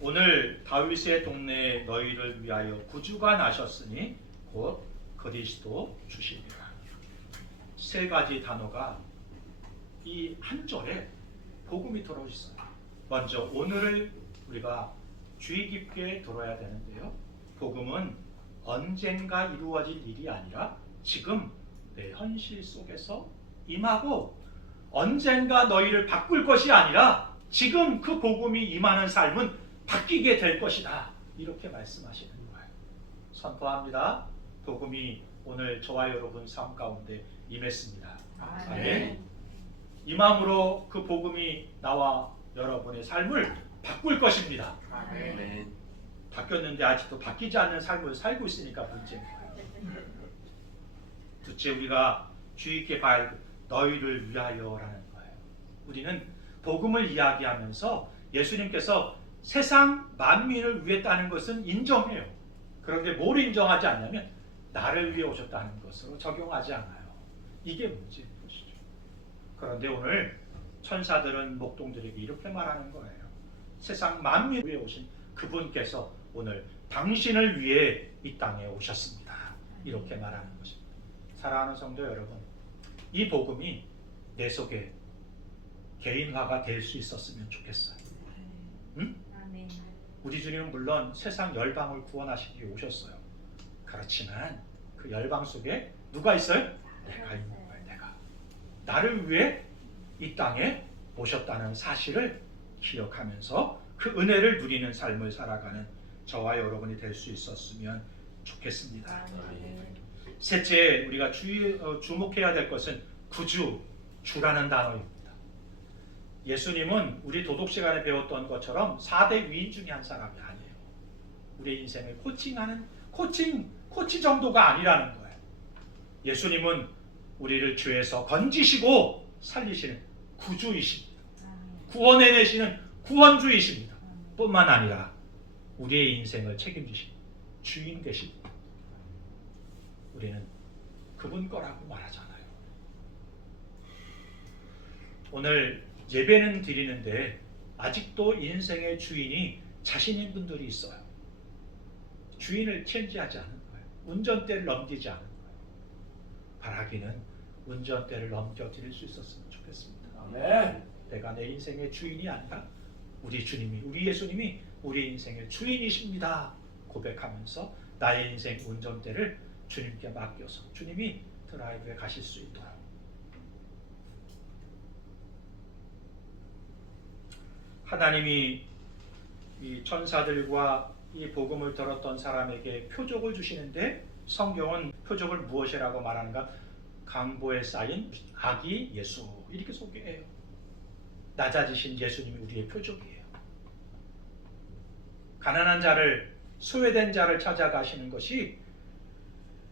오늘 다윗의 동네에 너희를 위하여 구주가 나셨으니 곧 그리스도 주시니라. 세 가지 단어가 이 한 절에 복음이 들어 있어요. 먼저 오늘을 우리가 주의 깊게 들어야 되는데요. 복음은 언젠가 이루어질 일이 아니라 지금 내 현실 속에서 임하고 언젠가 너희를 바꿀 것이 아니라 지금 그 복음이 임하는 삶은 바뀌게 될 것이다. 이렇게 말씀하시는 거예요. 선포합니다. 복음이 오늘 저와 여러분 삶 가운데 임했습니다. 아멘. 임함으로 그 복음이 나와 여러분의 삶을 바꿀 것입니다. 아멘. 바뀌었는데 아직도 바뀌지 않는 삶을 살고 있으니까 문제인 거예요. 둘째, 우리가 주의 있게 봐야 할 너희를 위하여라는 거예요. 우리는 복음을 이야기하면서 예수님께서 세상 만민을 위했다는 것은 인정해요. 그런데 뭘 인정하지 않냐면 나를 위해 오셨다는 것으로 적용하지 않아요. 이게 문제인 것이죠. 그런데 오늘 천사들은 목동들에게 이렇게 말하는 거예요. 세상 만민을 위해 오신 그분께서 오늘 당신을 위해 이 땅에 오셨습니다. 이렇게 말하는 것입니다. 사랑하는 성도 여러분, 이 복음이 내 속에 개인화가 될 수 있었으면 좋겠어요. 응? 우리 주님은 물론 세상 열방을 구원하시기 위해 오셨어요. 그렇지만 그 열방 속에 누가 있어요? 내가 있는 거예요. 내가. 나를 위해 이 땅에 오셨다는 사실을 기억하면서 그 은혜를 누리는 삶을 살아가는 저와 여러분이 될 수 있었으면 좋겠습니다. 셋째, 우리가 주목해야 될 것은 구주, 주라는 단어입니다. 예수님은 우리 도덕 시간에 배웠던 것처럼 4대 위인 중에 한 사람이 아니에요. 우리의 인생을 코칭하는 코치 정도가 아니라는 거예요. 예수님은 우리를 죄에서 건지시고 살리시는 구주이십니다. 구원해내시는 구원주이십니다. 뿐만 아니라 우리의 인생을 책임지신 주인 되십니다. 우리는 그분 거라고 말하잖아요. 오늘 예배는 드리는데 아직도 인생의 주인이 자신인 분들이 있어요. 주인을 체인지하지 않은 거예요. 운전대를 넘기지 않은 거예요. 바라기는 운전대를 넘겨드릴 수 있었으면 좋겠습니다. 아멘. 내가 내 인생의 주인이 아니라 우리 주님이, 우리 예수님이 우리 인생의 주인이십니다 고백하면서 나의 인생 운전대를 주님께 맡겨서 주님이 드라이브에 가실 수 있도록. 하나님이 이 천사들과 이 복음을 들었던 사람에게 표적을 주시는데 성경은 표적을 무엇이라고 말하는가? 강보에 쌓인 아기 예수 이렇게 소개해요. 낮아지신 예수님이 우리의 표적이에요. 가난한 자를, 소외된 자를 찾아가시는 것이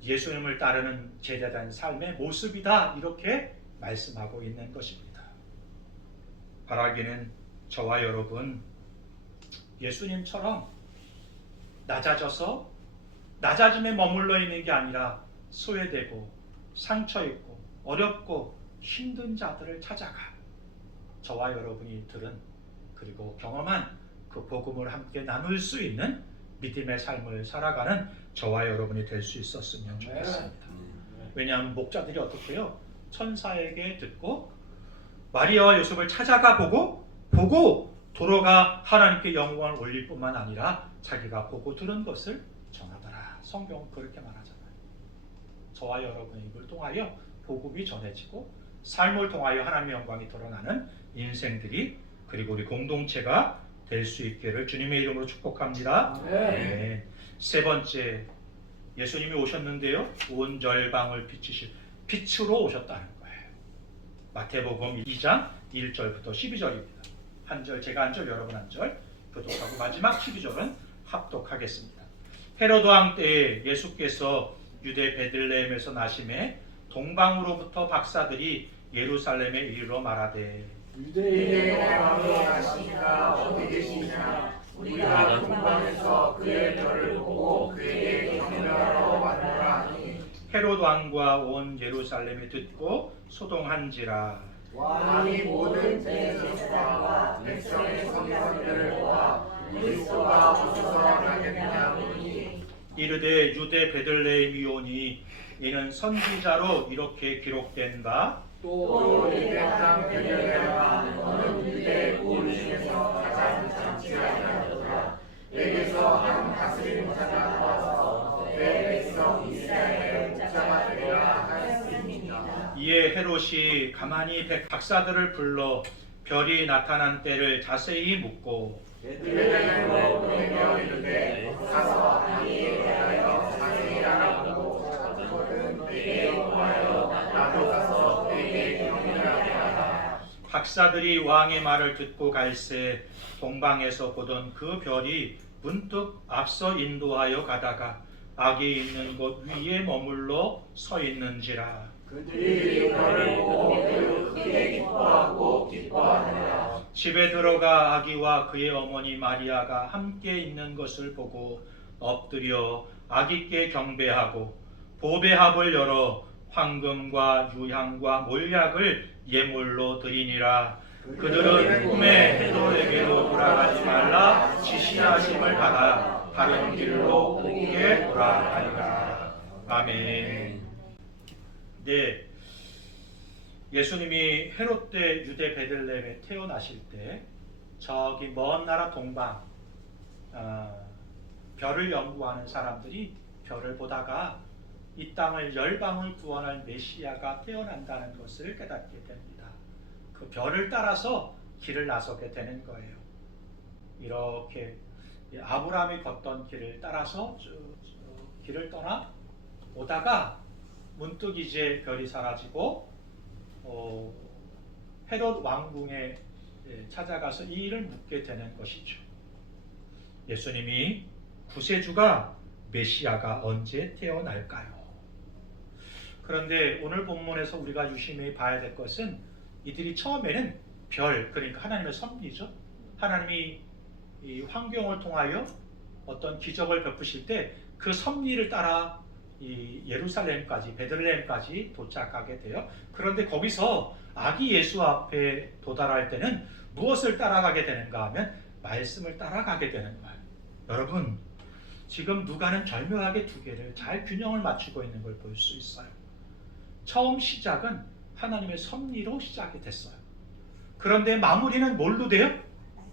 예수님을 따르는 제자된 삶의 모습이다 이렇게 말씀하고 있는 것입니다. 바라기는 저와 여러분 예수님처럼 낮아져서 낮아짐에 머물러 있는 게 아니라 소외되고 상처있고 어렵고 힘든 자들을 찾아가 저와 여러분이 들은 그리고 경험한 그 복음을 함께 나눌 수 있는 믿음의 삶을 살아가는 저와 여러분이 될 수 있었으면 좋겠습니다. 왜냐하면 목자들이 어떻게 해요? 천사에게 듣고 마리아와 요셉을 찾아가 보고 돌아가 하나님께 영광을 올릴 뿐만 아니라 자기가 보고 들은 것을 전하더라. 성경은 그렇게 말하잖아요. 저와 여러분의 입을 통하여 복음이 전해지고 삶을 통하여 하나님의 영광이 드러나는 인생들이 그리고 우리 공동체가 될 수 있기를 주님의 이름으로 축복합니다. 네. 세 번째, 예수님이 오셨는데요. 온 열방을 비추실 빛으로 오셨다는 거예요. 마태복음 2장 1절부터 12절입니다. 한 절 제가 한 절 여러분 한 절 교독하고 마지막 12절은 합독하겠습니다. 헤로드 왕 때에 예수께서 유대 베들레헴에서 나심에 동방으로부터 박사들이 예루살렘에 이르러 말하되 유대인의 왕이 하시니까 어디 계시냐? 우리가 동방에서 그의 별을 보고 그에게 경배하러 왔노라 하니 헤로드 왕과 온 예루살렘이 듣고 소동한지라. 왕이 모든 대제사장과 백성의 성경들을 모아 그리스도가 어디서 나겠느냐 하니 이르되 유대 베들레헴이오니 이는 선지자로 이렇게 기록된 바 또 유대 땅 베들레헴은 어느 유대 온 중에서 가장 장치하였더라. 내게서 한 다스리는 자가 나와서 내 백성 이스라엘의 목자가 되리라 하였습니다. 이에 헤롯이 가만히 박사들을 불러 별이 나타난 때를 자세히 묻고 베들레헴으로 보내며 이르되 가서 아기에 대하여 자세히 알아보고 찾거든 내게 구하여 나도 가서 내게 경배하게 하라. 박사들이 왕의 말을 듣고 갈새 동방에서 보던 그 별이 문득 앞서 인도하여 가다가 아기 있는 곳 위에 머물러 서 있는지라. 그들이 별을 보고 매우 크게 기뻐하고 기뻐하느라. 집에 들어가 아기와 그의 어머니 마리아가 함께 있는 것을 보고 엎드려 아기께 경배하고 보배합을 열어 황금과 유향과 몰약을 예물로 드리니라. 그들은 꿈에 헤롯에게로 돌아가지 말라 지시하심을 받아 다른 길로 오게 돌아가니라. 아멘. 네, 예수님이 헤롯 때 유대 베들레헴에 태어나실 때 저기 먼 나라 동방 별을 연구하는 사람들이 별을 보다가 이 땅을 열방을 구원할 메시아가 태어난다는 것을 깨닫게 됩니다. 그 별을 따라서 길을 나서게 되는 거예요. 이렇게 아브라함이 걷던 길을 따라서 쭉 길을 떠나 오다가 문득 이제 별이 사라지고 헤롯 왕궁에 찾아가서 이 일을 묻게 되는 것이죠. 예수님이 구세주가 메시아가 언제 태어날까요? 그런데 오늘 본문에서 우리가 유심히 봐야 될 것은 이들이 처음에는 별, 그러니까 하나님의 섭리죠. 하나님이 이 환경을 통하여 어떤 기적을 베푸실 때 그 섭리를 따라 이 예루살렘까지, 베들레헴까지 도착하게 돼요. 그런데 거기서 아기 예수 앞에 도달할 때는 무엇을 따라가게 되는가 하면 말씀을 따라가게 되는 거예요. 여러분, 지금 누가는 절묘하게 두 개를 잘 균형을 맞추고 있는 걸 볼 수 있어요. 처음 시작은 하나님의 섭리로 시작이 됐어요. 그런데 마무리는 뭘로 돼요?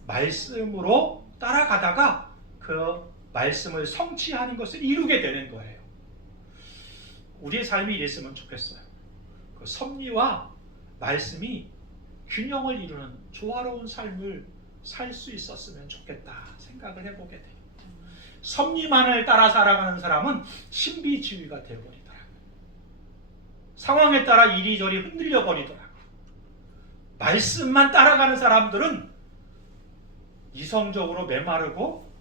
말씀으로 따라가다가 그 말씀을 성취하는 것을 이루게 되는 거예요. 우리의 삶이 이랬으면 좋겠어요. 그 섭리와 말씀이 균형을 이루는 조화로운 삶을 살 수 있었으면 좋겠다 생각을 해보게 돼요. 섭리만을 따라 살아가는 사람은 신비주의가 되어버리더라고요. 상황에 따라 이리저리 흔들려 버리더라고요. 말씀만 따라가는 사람들은 이성적으로 메마르고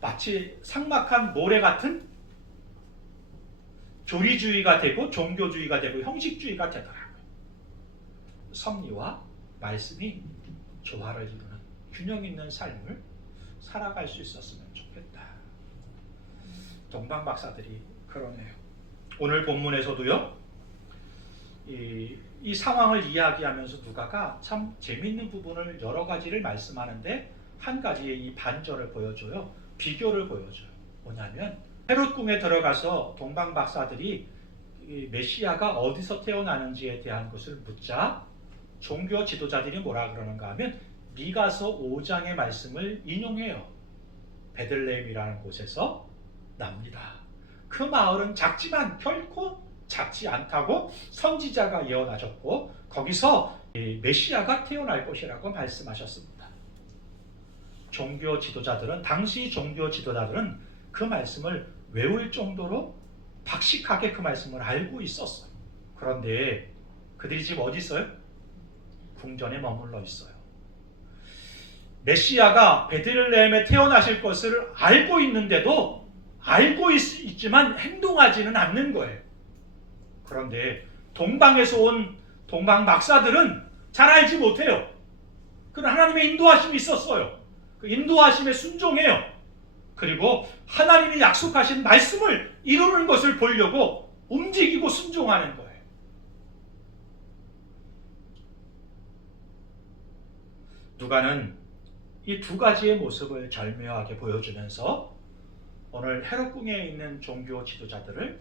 마치 삭막한 모래 같은 교리주의가 되고 종교주의가 되고 형식주의가 되더라고요. 섭리와 말씀이 조화를 이루는 균형 있는 삶을 살아갈 수 있었으면 좋겠다. 동방 박사들이 그러네요. 오늘 본문에서도요, 이 상황을 이야기하면서 누가가 참 재미있는 부분을 여러 가지를 말씀하는데 한 가지의 이 반절을 보여줘요. 비교를 보여줘요. 뭐냐면 헤롯 궁에 들어가서 동방 박사들이 메시아가 어디서 태어나는지에 대한 것을 묻자 종교 지도자들이 뭐라 그러는가 하면 미가서 5장의 말씀을 인용해요. 베들레헴이라는 곳에서 납니다. 그 마을은 작지만 결코 작지 않다고 선지자가 예언하셨고 거기서 메시아가 태어날 것이라고 말씀하셨습니다. 종교 지도자들은, 당시 종교 지도자들은 그 말씀을 외울 정도로 박식하게 그 말씀을 알고 있었어요. 그런데 그들이 지금 어디 있어요? 궁전에 머물러 있어요. 메시아가 베들레헴에 태어나실 것을 알고 있는데도 알고 있지만 행동하지는 않는 거예요. 그런데 동방에서 온 동방 박사들은 잘 알지 못해요. 그런 하나님의 인도하심이 있었어요. 그 인도하심에 순종해요. 그리고 하나님이 약속하신 말씀을 이루는 것을 보려고 움직이고 순종하는 거예요. 누가는 이 두 가지의 모습을 절묘하게 보여주면서 오늘 헤롯 궁에 있는 종교 지도자들을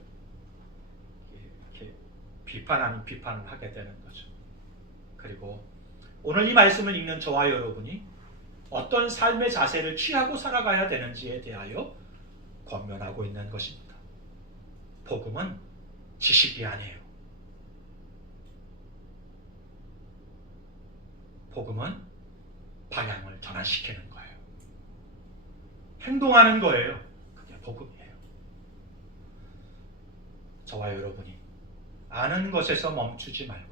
이렇게 비판 아닌 비판을 하게 되는 거죠. 그리고 오늘 이 말씀을 읽는 저와 여러분이 어떤 삶의 자세를 취하고 살아가야 되는지에 대하여 권면하고 있는 것입니다. 복음은 지식이 아니에요. 복음은 방향을 전환시키는 거예요. 행동하는 거예요. 그게 복음이에요. 저와 여러분이 아는 것에서 멈추지 말고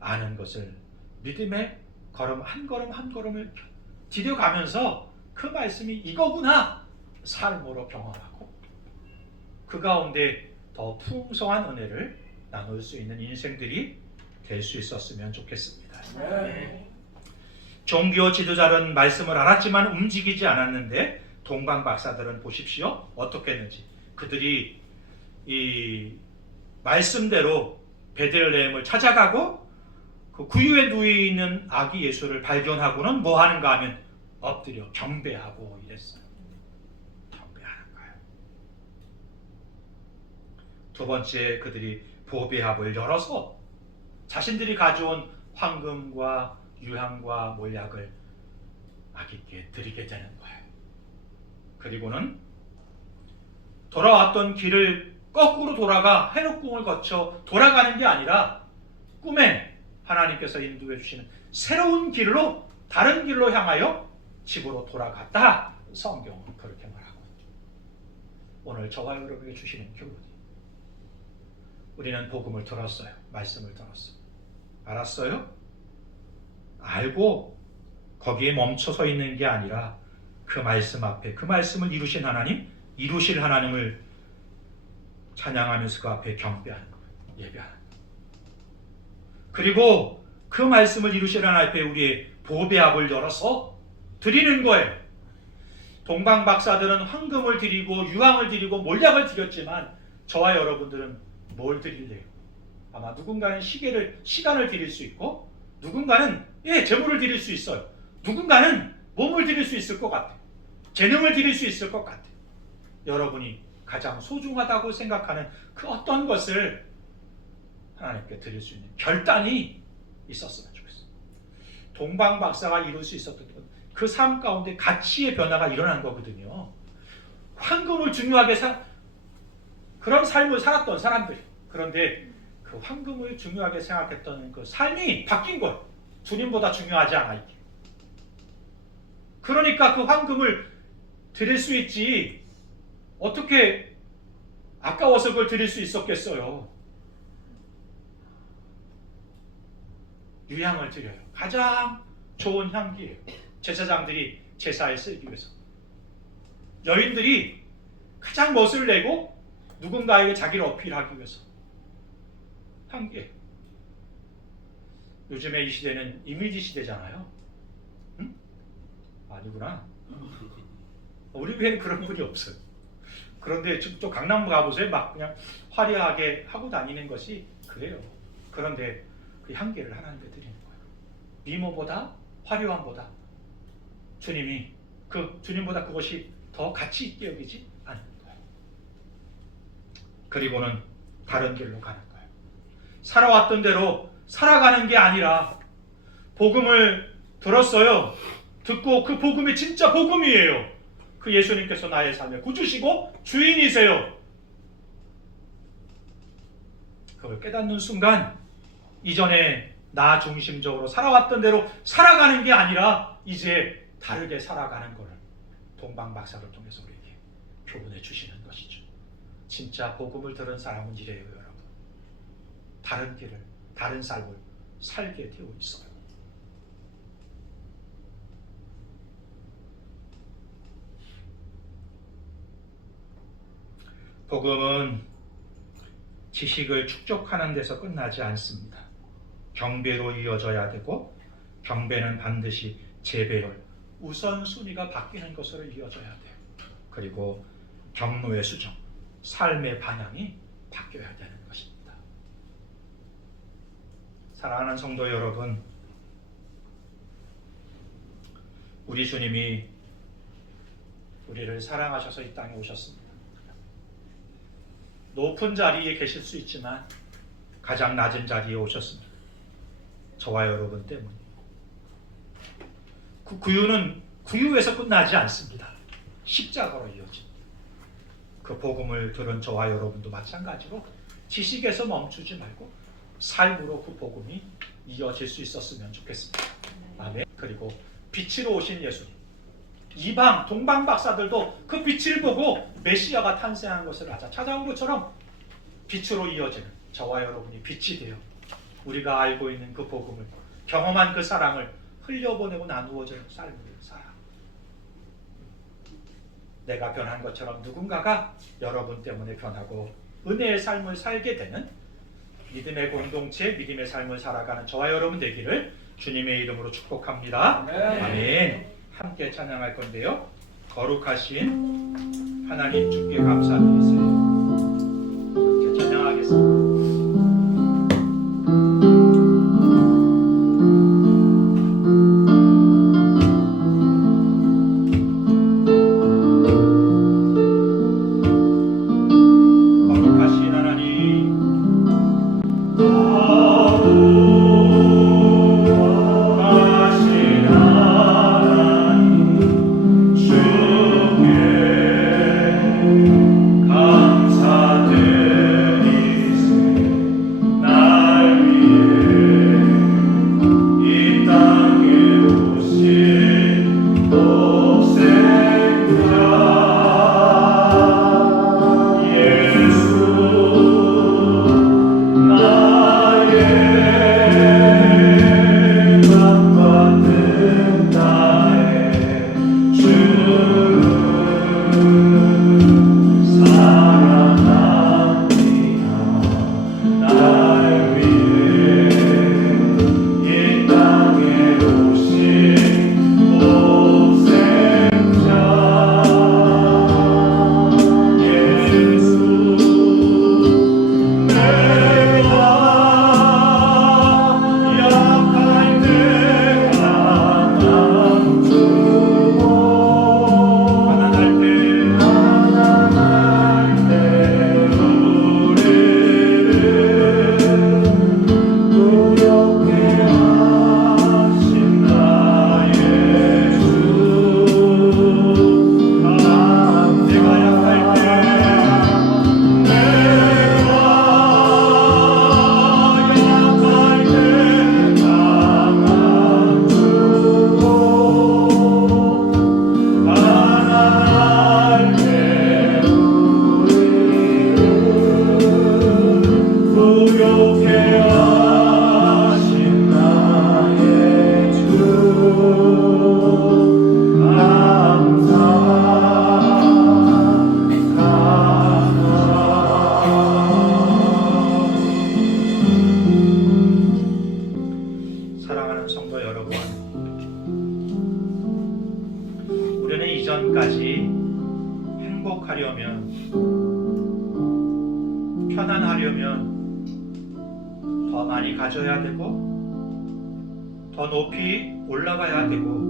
아는 것을 믿음의 걸음 한 걸음 한 걸음을 디뎌가면서 그 말씀이 이거구나 삶으로 경험하고 그 가운데 더 풍성한 은혜를 나눌 수 있는 인생들이 될 수 있었으면 좋겠습니다. 네. 종교 지도자는 말씀을 알았지만 움직이지 않았는데 동방 박사들은 보십시오. 어떻게 했는지. 그들이 이 말씀대로 베들레헴을 찾아가고 그 구유에 누워 있는 아기 예수를 발견하고는 뭐 하는가 하면 엎드려 경배하고 이랬어요. 경배하는 거예요. 두 번째, 그들이 보배합을 열어서 자신들이 가져온 황금과 유향과 몰약을 아기께 드리게 되는 거예요. 그리고는 돌아왔던 길을 거꾸로 돌아가 헤롯궁을 거쳐 돌아가는 게 아니라 꿈에 하나님께서 인도해 주시는 새로운 길로, 다른 길로 향하여 집으로 돌아갔다. 성경은 그렇게 말하고 있죠. 오늘 저와 여러분에게 주시는 교훈이, 우리는 복음을 들었어요. 말씀을 들었어요. 알았어요? 알고 거기에 멈춰 서 있는 게 아니라 그 말씀 앞에 그 말씀을 이루신 하나님, 이루실 하나님을 찬양하면서 그 앞에 경배하는 거예요. 예배하는 거예요. 그리고 그 말씀을 이루실 하나님 앞에 우리의 보배압을 열어서 드리는 거예요. 동방 박사들은 황금을 드리고 유황을 드리고 몰약을 드렸지만 저와 여러분들은 뭘 드릴래요? 아마 누군가는 시간을 드릴 수 있고 누군가는 재물을 드릴 수 있어요. 누군가는 몸을 드릴 수 있을 것 같아요. 재능을 드릴 수 있을 것 같아요. 여러분이 가장 소중하다고 생각하는 그 어떤 것을 하나님께 드릴 수 있는 결단이 있었으면 좋겠어요. 동방 박사가 이룰 수 있었던 그 삶 가운데 가치의 변화가 일어난 거거든요. 황금을 중요하게 그런 삶을 살았던 사람들이, 그런데 그 황금을 중요하게 생각했던 그 삶이 바뀐 거예요. 주님보다 중요하지 않아 있게. 그러니까 그 황금을 드릴 수 있지 어떻게 아까워서 그걸 드릴 수 있었겠어요. 유향을 드려요. 가장 좋은 향기예요. 제사장들이 제사에 쓰기 위해서. 여인들이 가장 멋을 내고 누군가에게 자기를 어필하기 위해서. 향기예요. 요즘에 이 시대는 이미지 시대잖아요. 응? 아니구나. 우리 교회는 그런 분이 없어요. 그런데 또 강남 가보세요. 막 그냥 화려하게 하고 다니는 것이 그래요. 그런데 그 향기를 하나님께 드리는 거예요. 미모보다 화려함보다 주님보다 그것이 더 가치 있게 여기지 않는 거예요. 그리고는 다른 길로 가는 거예요. 살아왔던 대로 살아가는 게 아니라 복음을 들었어요. 듣고 그 복음이 진짜 복음이에요. 그 예수님께서 나의 삶의 구주시고 주인이세요. 그걸 깨닫는 순간 이전에 나 중심적으로 살아왔던 대로 살아가는 게 아니라 이제 다르게 살아가는 것을 동방 박사를 통해서 우리에게 교훈해 주시는 것이죠. 진짜 복음을 들은 사람은 이래요, 여러분. 다른 길을, 다른 삶을 살게 되어 있어요. 복음은 지식을 축적하는 데서 끝나지 않습니다. 경배로 이어져야 되고 경배는 반드시 재배열, 우선순위가 바뀌는 것으로 이어져야 돼요. 그리고 경로의 수정, 삶의 방향이 바뀌어야 되는 것입니다. 사랑하는 성도 여러분, 우리 주님이 우리를 사랑하셔서 이 땅에 오셨습니다. 높은 자리에 계실 수 있지만 가장 낮은 자리에 오셨습니다. 저와 여러분 때문에. 그 구유는 구유에서 끝나지 않습니다. 십자가로 이어집니다. 그 복음을 들은 저와 여러분도 마찬가지로 지식에서 멈추지 말고 삶으로 그 복음이 이어질 수 있었으면 좋겠습니다. 아멘. 그리고 빛으로 오신 예수님, 이방 동방 박사들도 그 빛을 보고 메시아가 탄생한 것을 찾아온 것처럼 빛으로 이어지는 저와 여러분이 빛이 되어 우리가 알고 있는 그 복음을, 경험한 그 사랑을 흘려보내고 나누어지는 삶을 살아. 내가 변한 것처럼 누군가가 여러분 때문에 변하고 은혜의 삶을 살게 되는 믿음의 공동체, 믿음의 삶을 살아가는 저와 여러분 되기를 주님의 이름으로 축복합니다. 아멘. 함께 찬양할 건데요. 거룩하신 하나님 주께 감사드리세요. 함께 찬양하겠습니다. 아 편안하려면 더 많이 가져야 되고 더 높이 올라가야 되고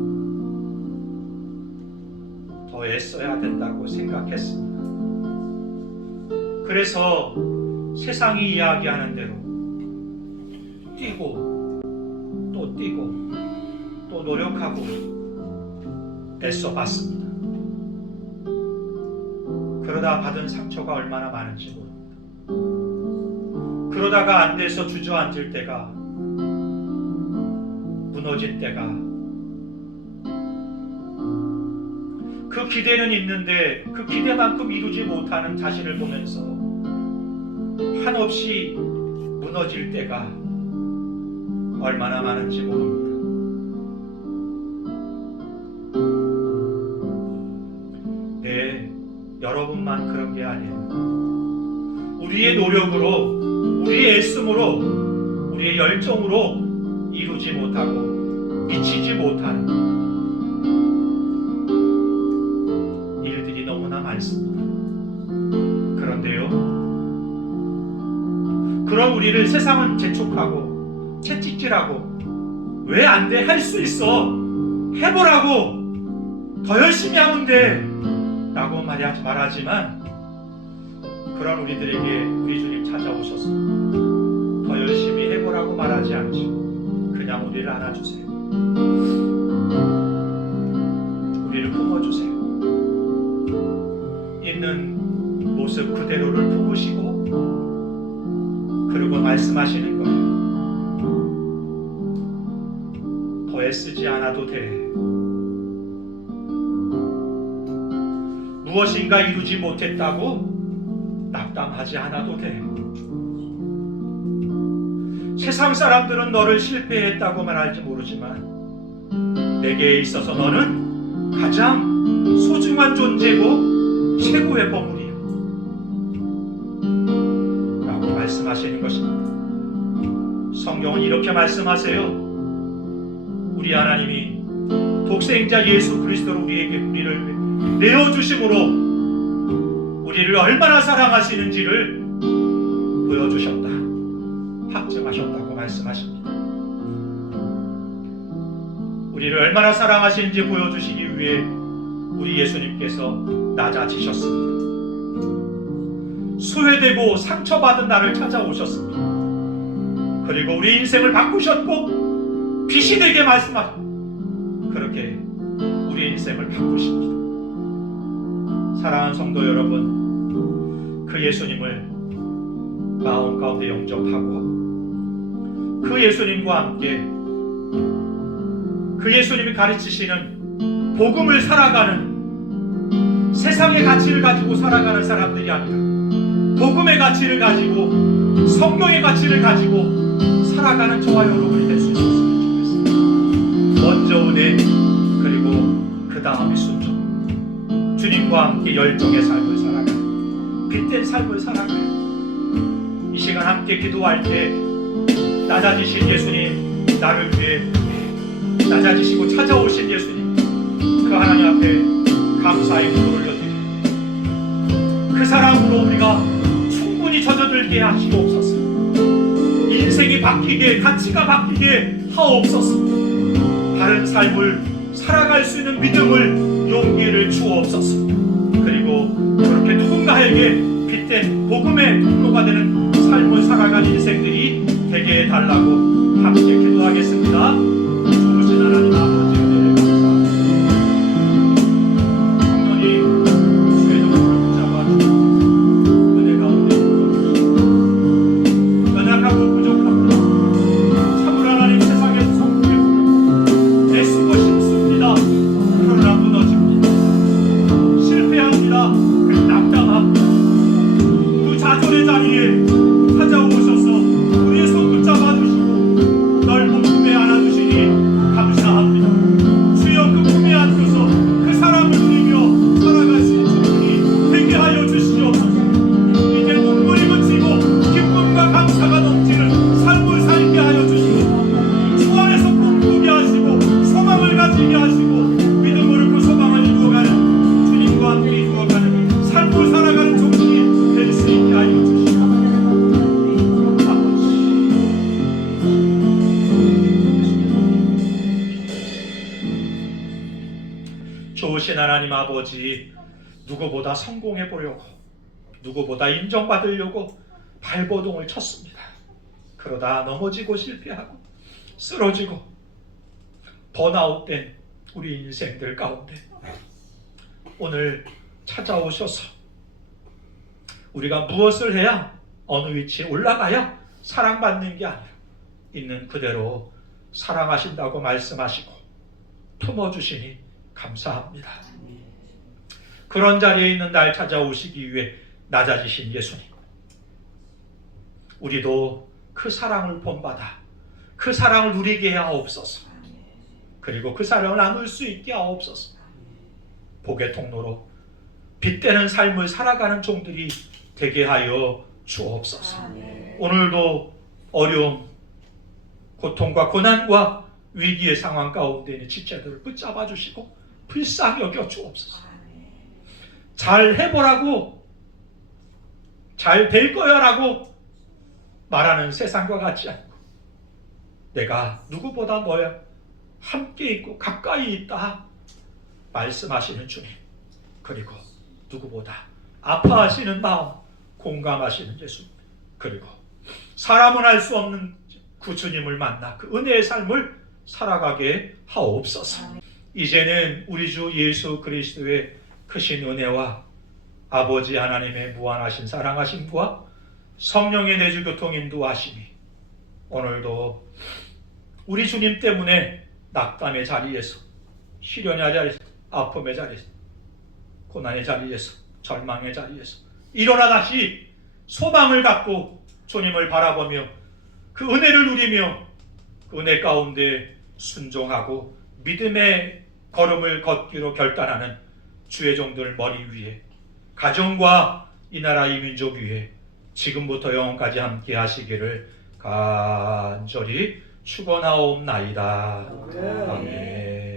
더 애써야 된다고 생각했습니다. 그래서 세상이 이야기하는 대로 뛰고 또 뛰고 또 노력하고 애써 봤습니다. 그러다 받은 상처가 얼마나 많은지 모릅니다. 그러다가 안 돼서 주저앉을 때가, 무너질 때가, 그 기대는 있는데 그 기대만큼 이루지 못하는 자신을 보면서 한없이 무너질 때가 얼마나 많은지 모릅니다. 네, 여러분만 그런 게 아니에요. 우리의 노력으로, 우리의 애씀으로, 우리의 열정으로 이루지 못하고 미치지 못하는 일들이 너무나 많습니다. 그런데요, 그런 우리를 세상은 재촉하고 채찍질하고 왜 안 돼? 할 수 있어. 해보라고. 더 열심히 하면 돼. 라고 말하지만 그런 우리들에게 우리 주님 찾아오셔서 더 열심히 해보라고 말하지 않죠. 그냥 우리를 안아주세요. 우리를 품어주세요. 있는 모습 그대로를 품으시고 그리고 말씀하시는 거예요. 더 애쓰지 않아도 돼. 무엇인가 이루지 못했다고 낙담하지 않아도 돼. 세상 사람들은 너를 실패했다고 말할지 모르지만 내게 있어서 너는 가장 소중한 존재고 최고의 보물이야 라고 말씀하시는 것입니다. 성경은 이렇게 말씀하세요. 우리 하나님이 독생자 예수 그리스도를 우리를 내어주심으로 우리를 얼마나 사랑하시는지를 보여주셨다, 확증하셨다고 말씀하십니다. 우리를 얼마나 사랑하시는지 보여주시기 위해 우리 예수님께서 낮아지셨습니다. 소외되고 상처받은 나를 찾아오셨습니다. 그리고 우리 인생을 바꾸셨고 빛이 되게 말씀하셨고 그렇게 우리 인생을 바꾸십니다. 사랑하는 성도 여러분, 그 예수님을 마음 가운데 영접하고 그 예수님과 함께 그 예수님이 가르치시는 복음을 살아가는, 세상의 가치를 가지고 살아가는 사람들이 아니라 복음의 가치를 가지고 성경의 가치를 가지고 살아가는 저와 여러분이 될 수 있었으면 좋겠습니다. 먼저 은혜, 그리고 그 다음에 순종. 주님과 함께 열정의 삶을 살아가는, 빛된 삶을 살아가는 이 시간 함께 기도할 때 낮아지신 예수님, 나를 위해 낮아지시고 찾아오신 예수님, 그 하나님 앞에 감사의 기도를 올려드립니다. 그 사랑으로 우리가 충분히 젖어들게 하시옵소서. 인생이 바뀌게, 가치가 바뀌게 하옵소서. 다른 삶을 살아갈 수 있는 믿음을, 용기를 주옵소서. 그리고 그렇게 누군가에게 빛된 복음의 통로가 되는 삶을 살아가는 인생들이 되게 해달라고 함께 기도하겠습니다. 좋으신 하나님 아버지 은혜를 감사합니다. 성령님 주의 종을 붙잡아주시고 은혜 가운데 이끌어주시고 연약하고 부족합니다. 참으로 하나님 세상에서 성공에 부르고 애쓰고 싶습니다. 그러나 무너집니다. 실패합니다. 낙담합니다. 그 좌절의 자리에 찾아오셔서 우리의 손 붙잡아 주시고 넓은 품에 안아주시니 감사합니다. 주여, 그 품에 안고서 그 사람을 누리며 살아가시는 주님이 되게 하여 주시옵소서. 이제 눈물이 그치고 기쁨과 감사가 넘치는 삶을 살게 하여 주시고 주 안에서 꿈꾸게 하시고 소망을 가지게 하시고 믿음으로 그 소망을 이루어가는, 주님과 함께 이루어가는 삶을 살아가는 종이 될 수 있게 하여 주시고 하나님 아버지, 누구보다 성공해 보려고, 누구보다 인정받으려고 발버둥을 쳤습니다. 그러다 넘어지고 실패하고 쓰러지고 번아웃된 우리 인생들 가운데 오늘 찾아오셔서 우리가 무엇을 해야, 어느 위치에 올라가야 사랑받는 게 아니라 있는 그대로 사랑하신다고 말씀하시고 품어주시니 감사합니다. 그런 자리에 있는 날 찾아오시기 위해 낮아지신 예수님, 우리도 그 사랑을 본받아 그 사랑을 누리게 하옵소서. 그리고 그 사랑을 나눌 수 있게 하옵소서. 복의 통로로 빛되는 삶을 살아가는 종들이 되게 하여 주옵소서. 오늘도 어려움, 고통과 고난과 위기의 상황 가운데 있는 지체들을 붙잡아 주시고 불쌍히 여겨 주옵소서. 잘 해보라고, 잘 될 거야 라고 말하는 세상과 같지 않고, 내가 누구보다 너와 함께 있고 가까이 있다 말씀하시는 주님, 그리고 누구보다 아파하시는 마음 공감하시는 예수님, 그리고 사람은 알 수 없는 그 주님을 만나 그 은혜의 삶을 살아가게 하옵소서. 이제는 우리 주 예수 그리스도의 크신 은혜와 아버지 하나님의 무한하신 사랑하심과 성령의 내주 교통 인도하심이 오늘도 우리 주님 때문에 낙담의 자리에서, 시련의 자리에서, 아픔의 자리에서, 고난의 자리에서, 절망의 자리에서 일어나 다시 소망을 갖고 주님을 바라보며 그 은혜를 누리며 그 은혜 가운데 순종하고 믿음의 걸음을 걷기로 결단하는 주의 종들 머리 위에, 가정과 이 나라 이 민족 위에 지금부터 영원까지 함께 하시기를 간절히 축원하옵나이다. 아멘.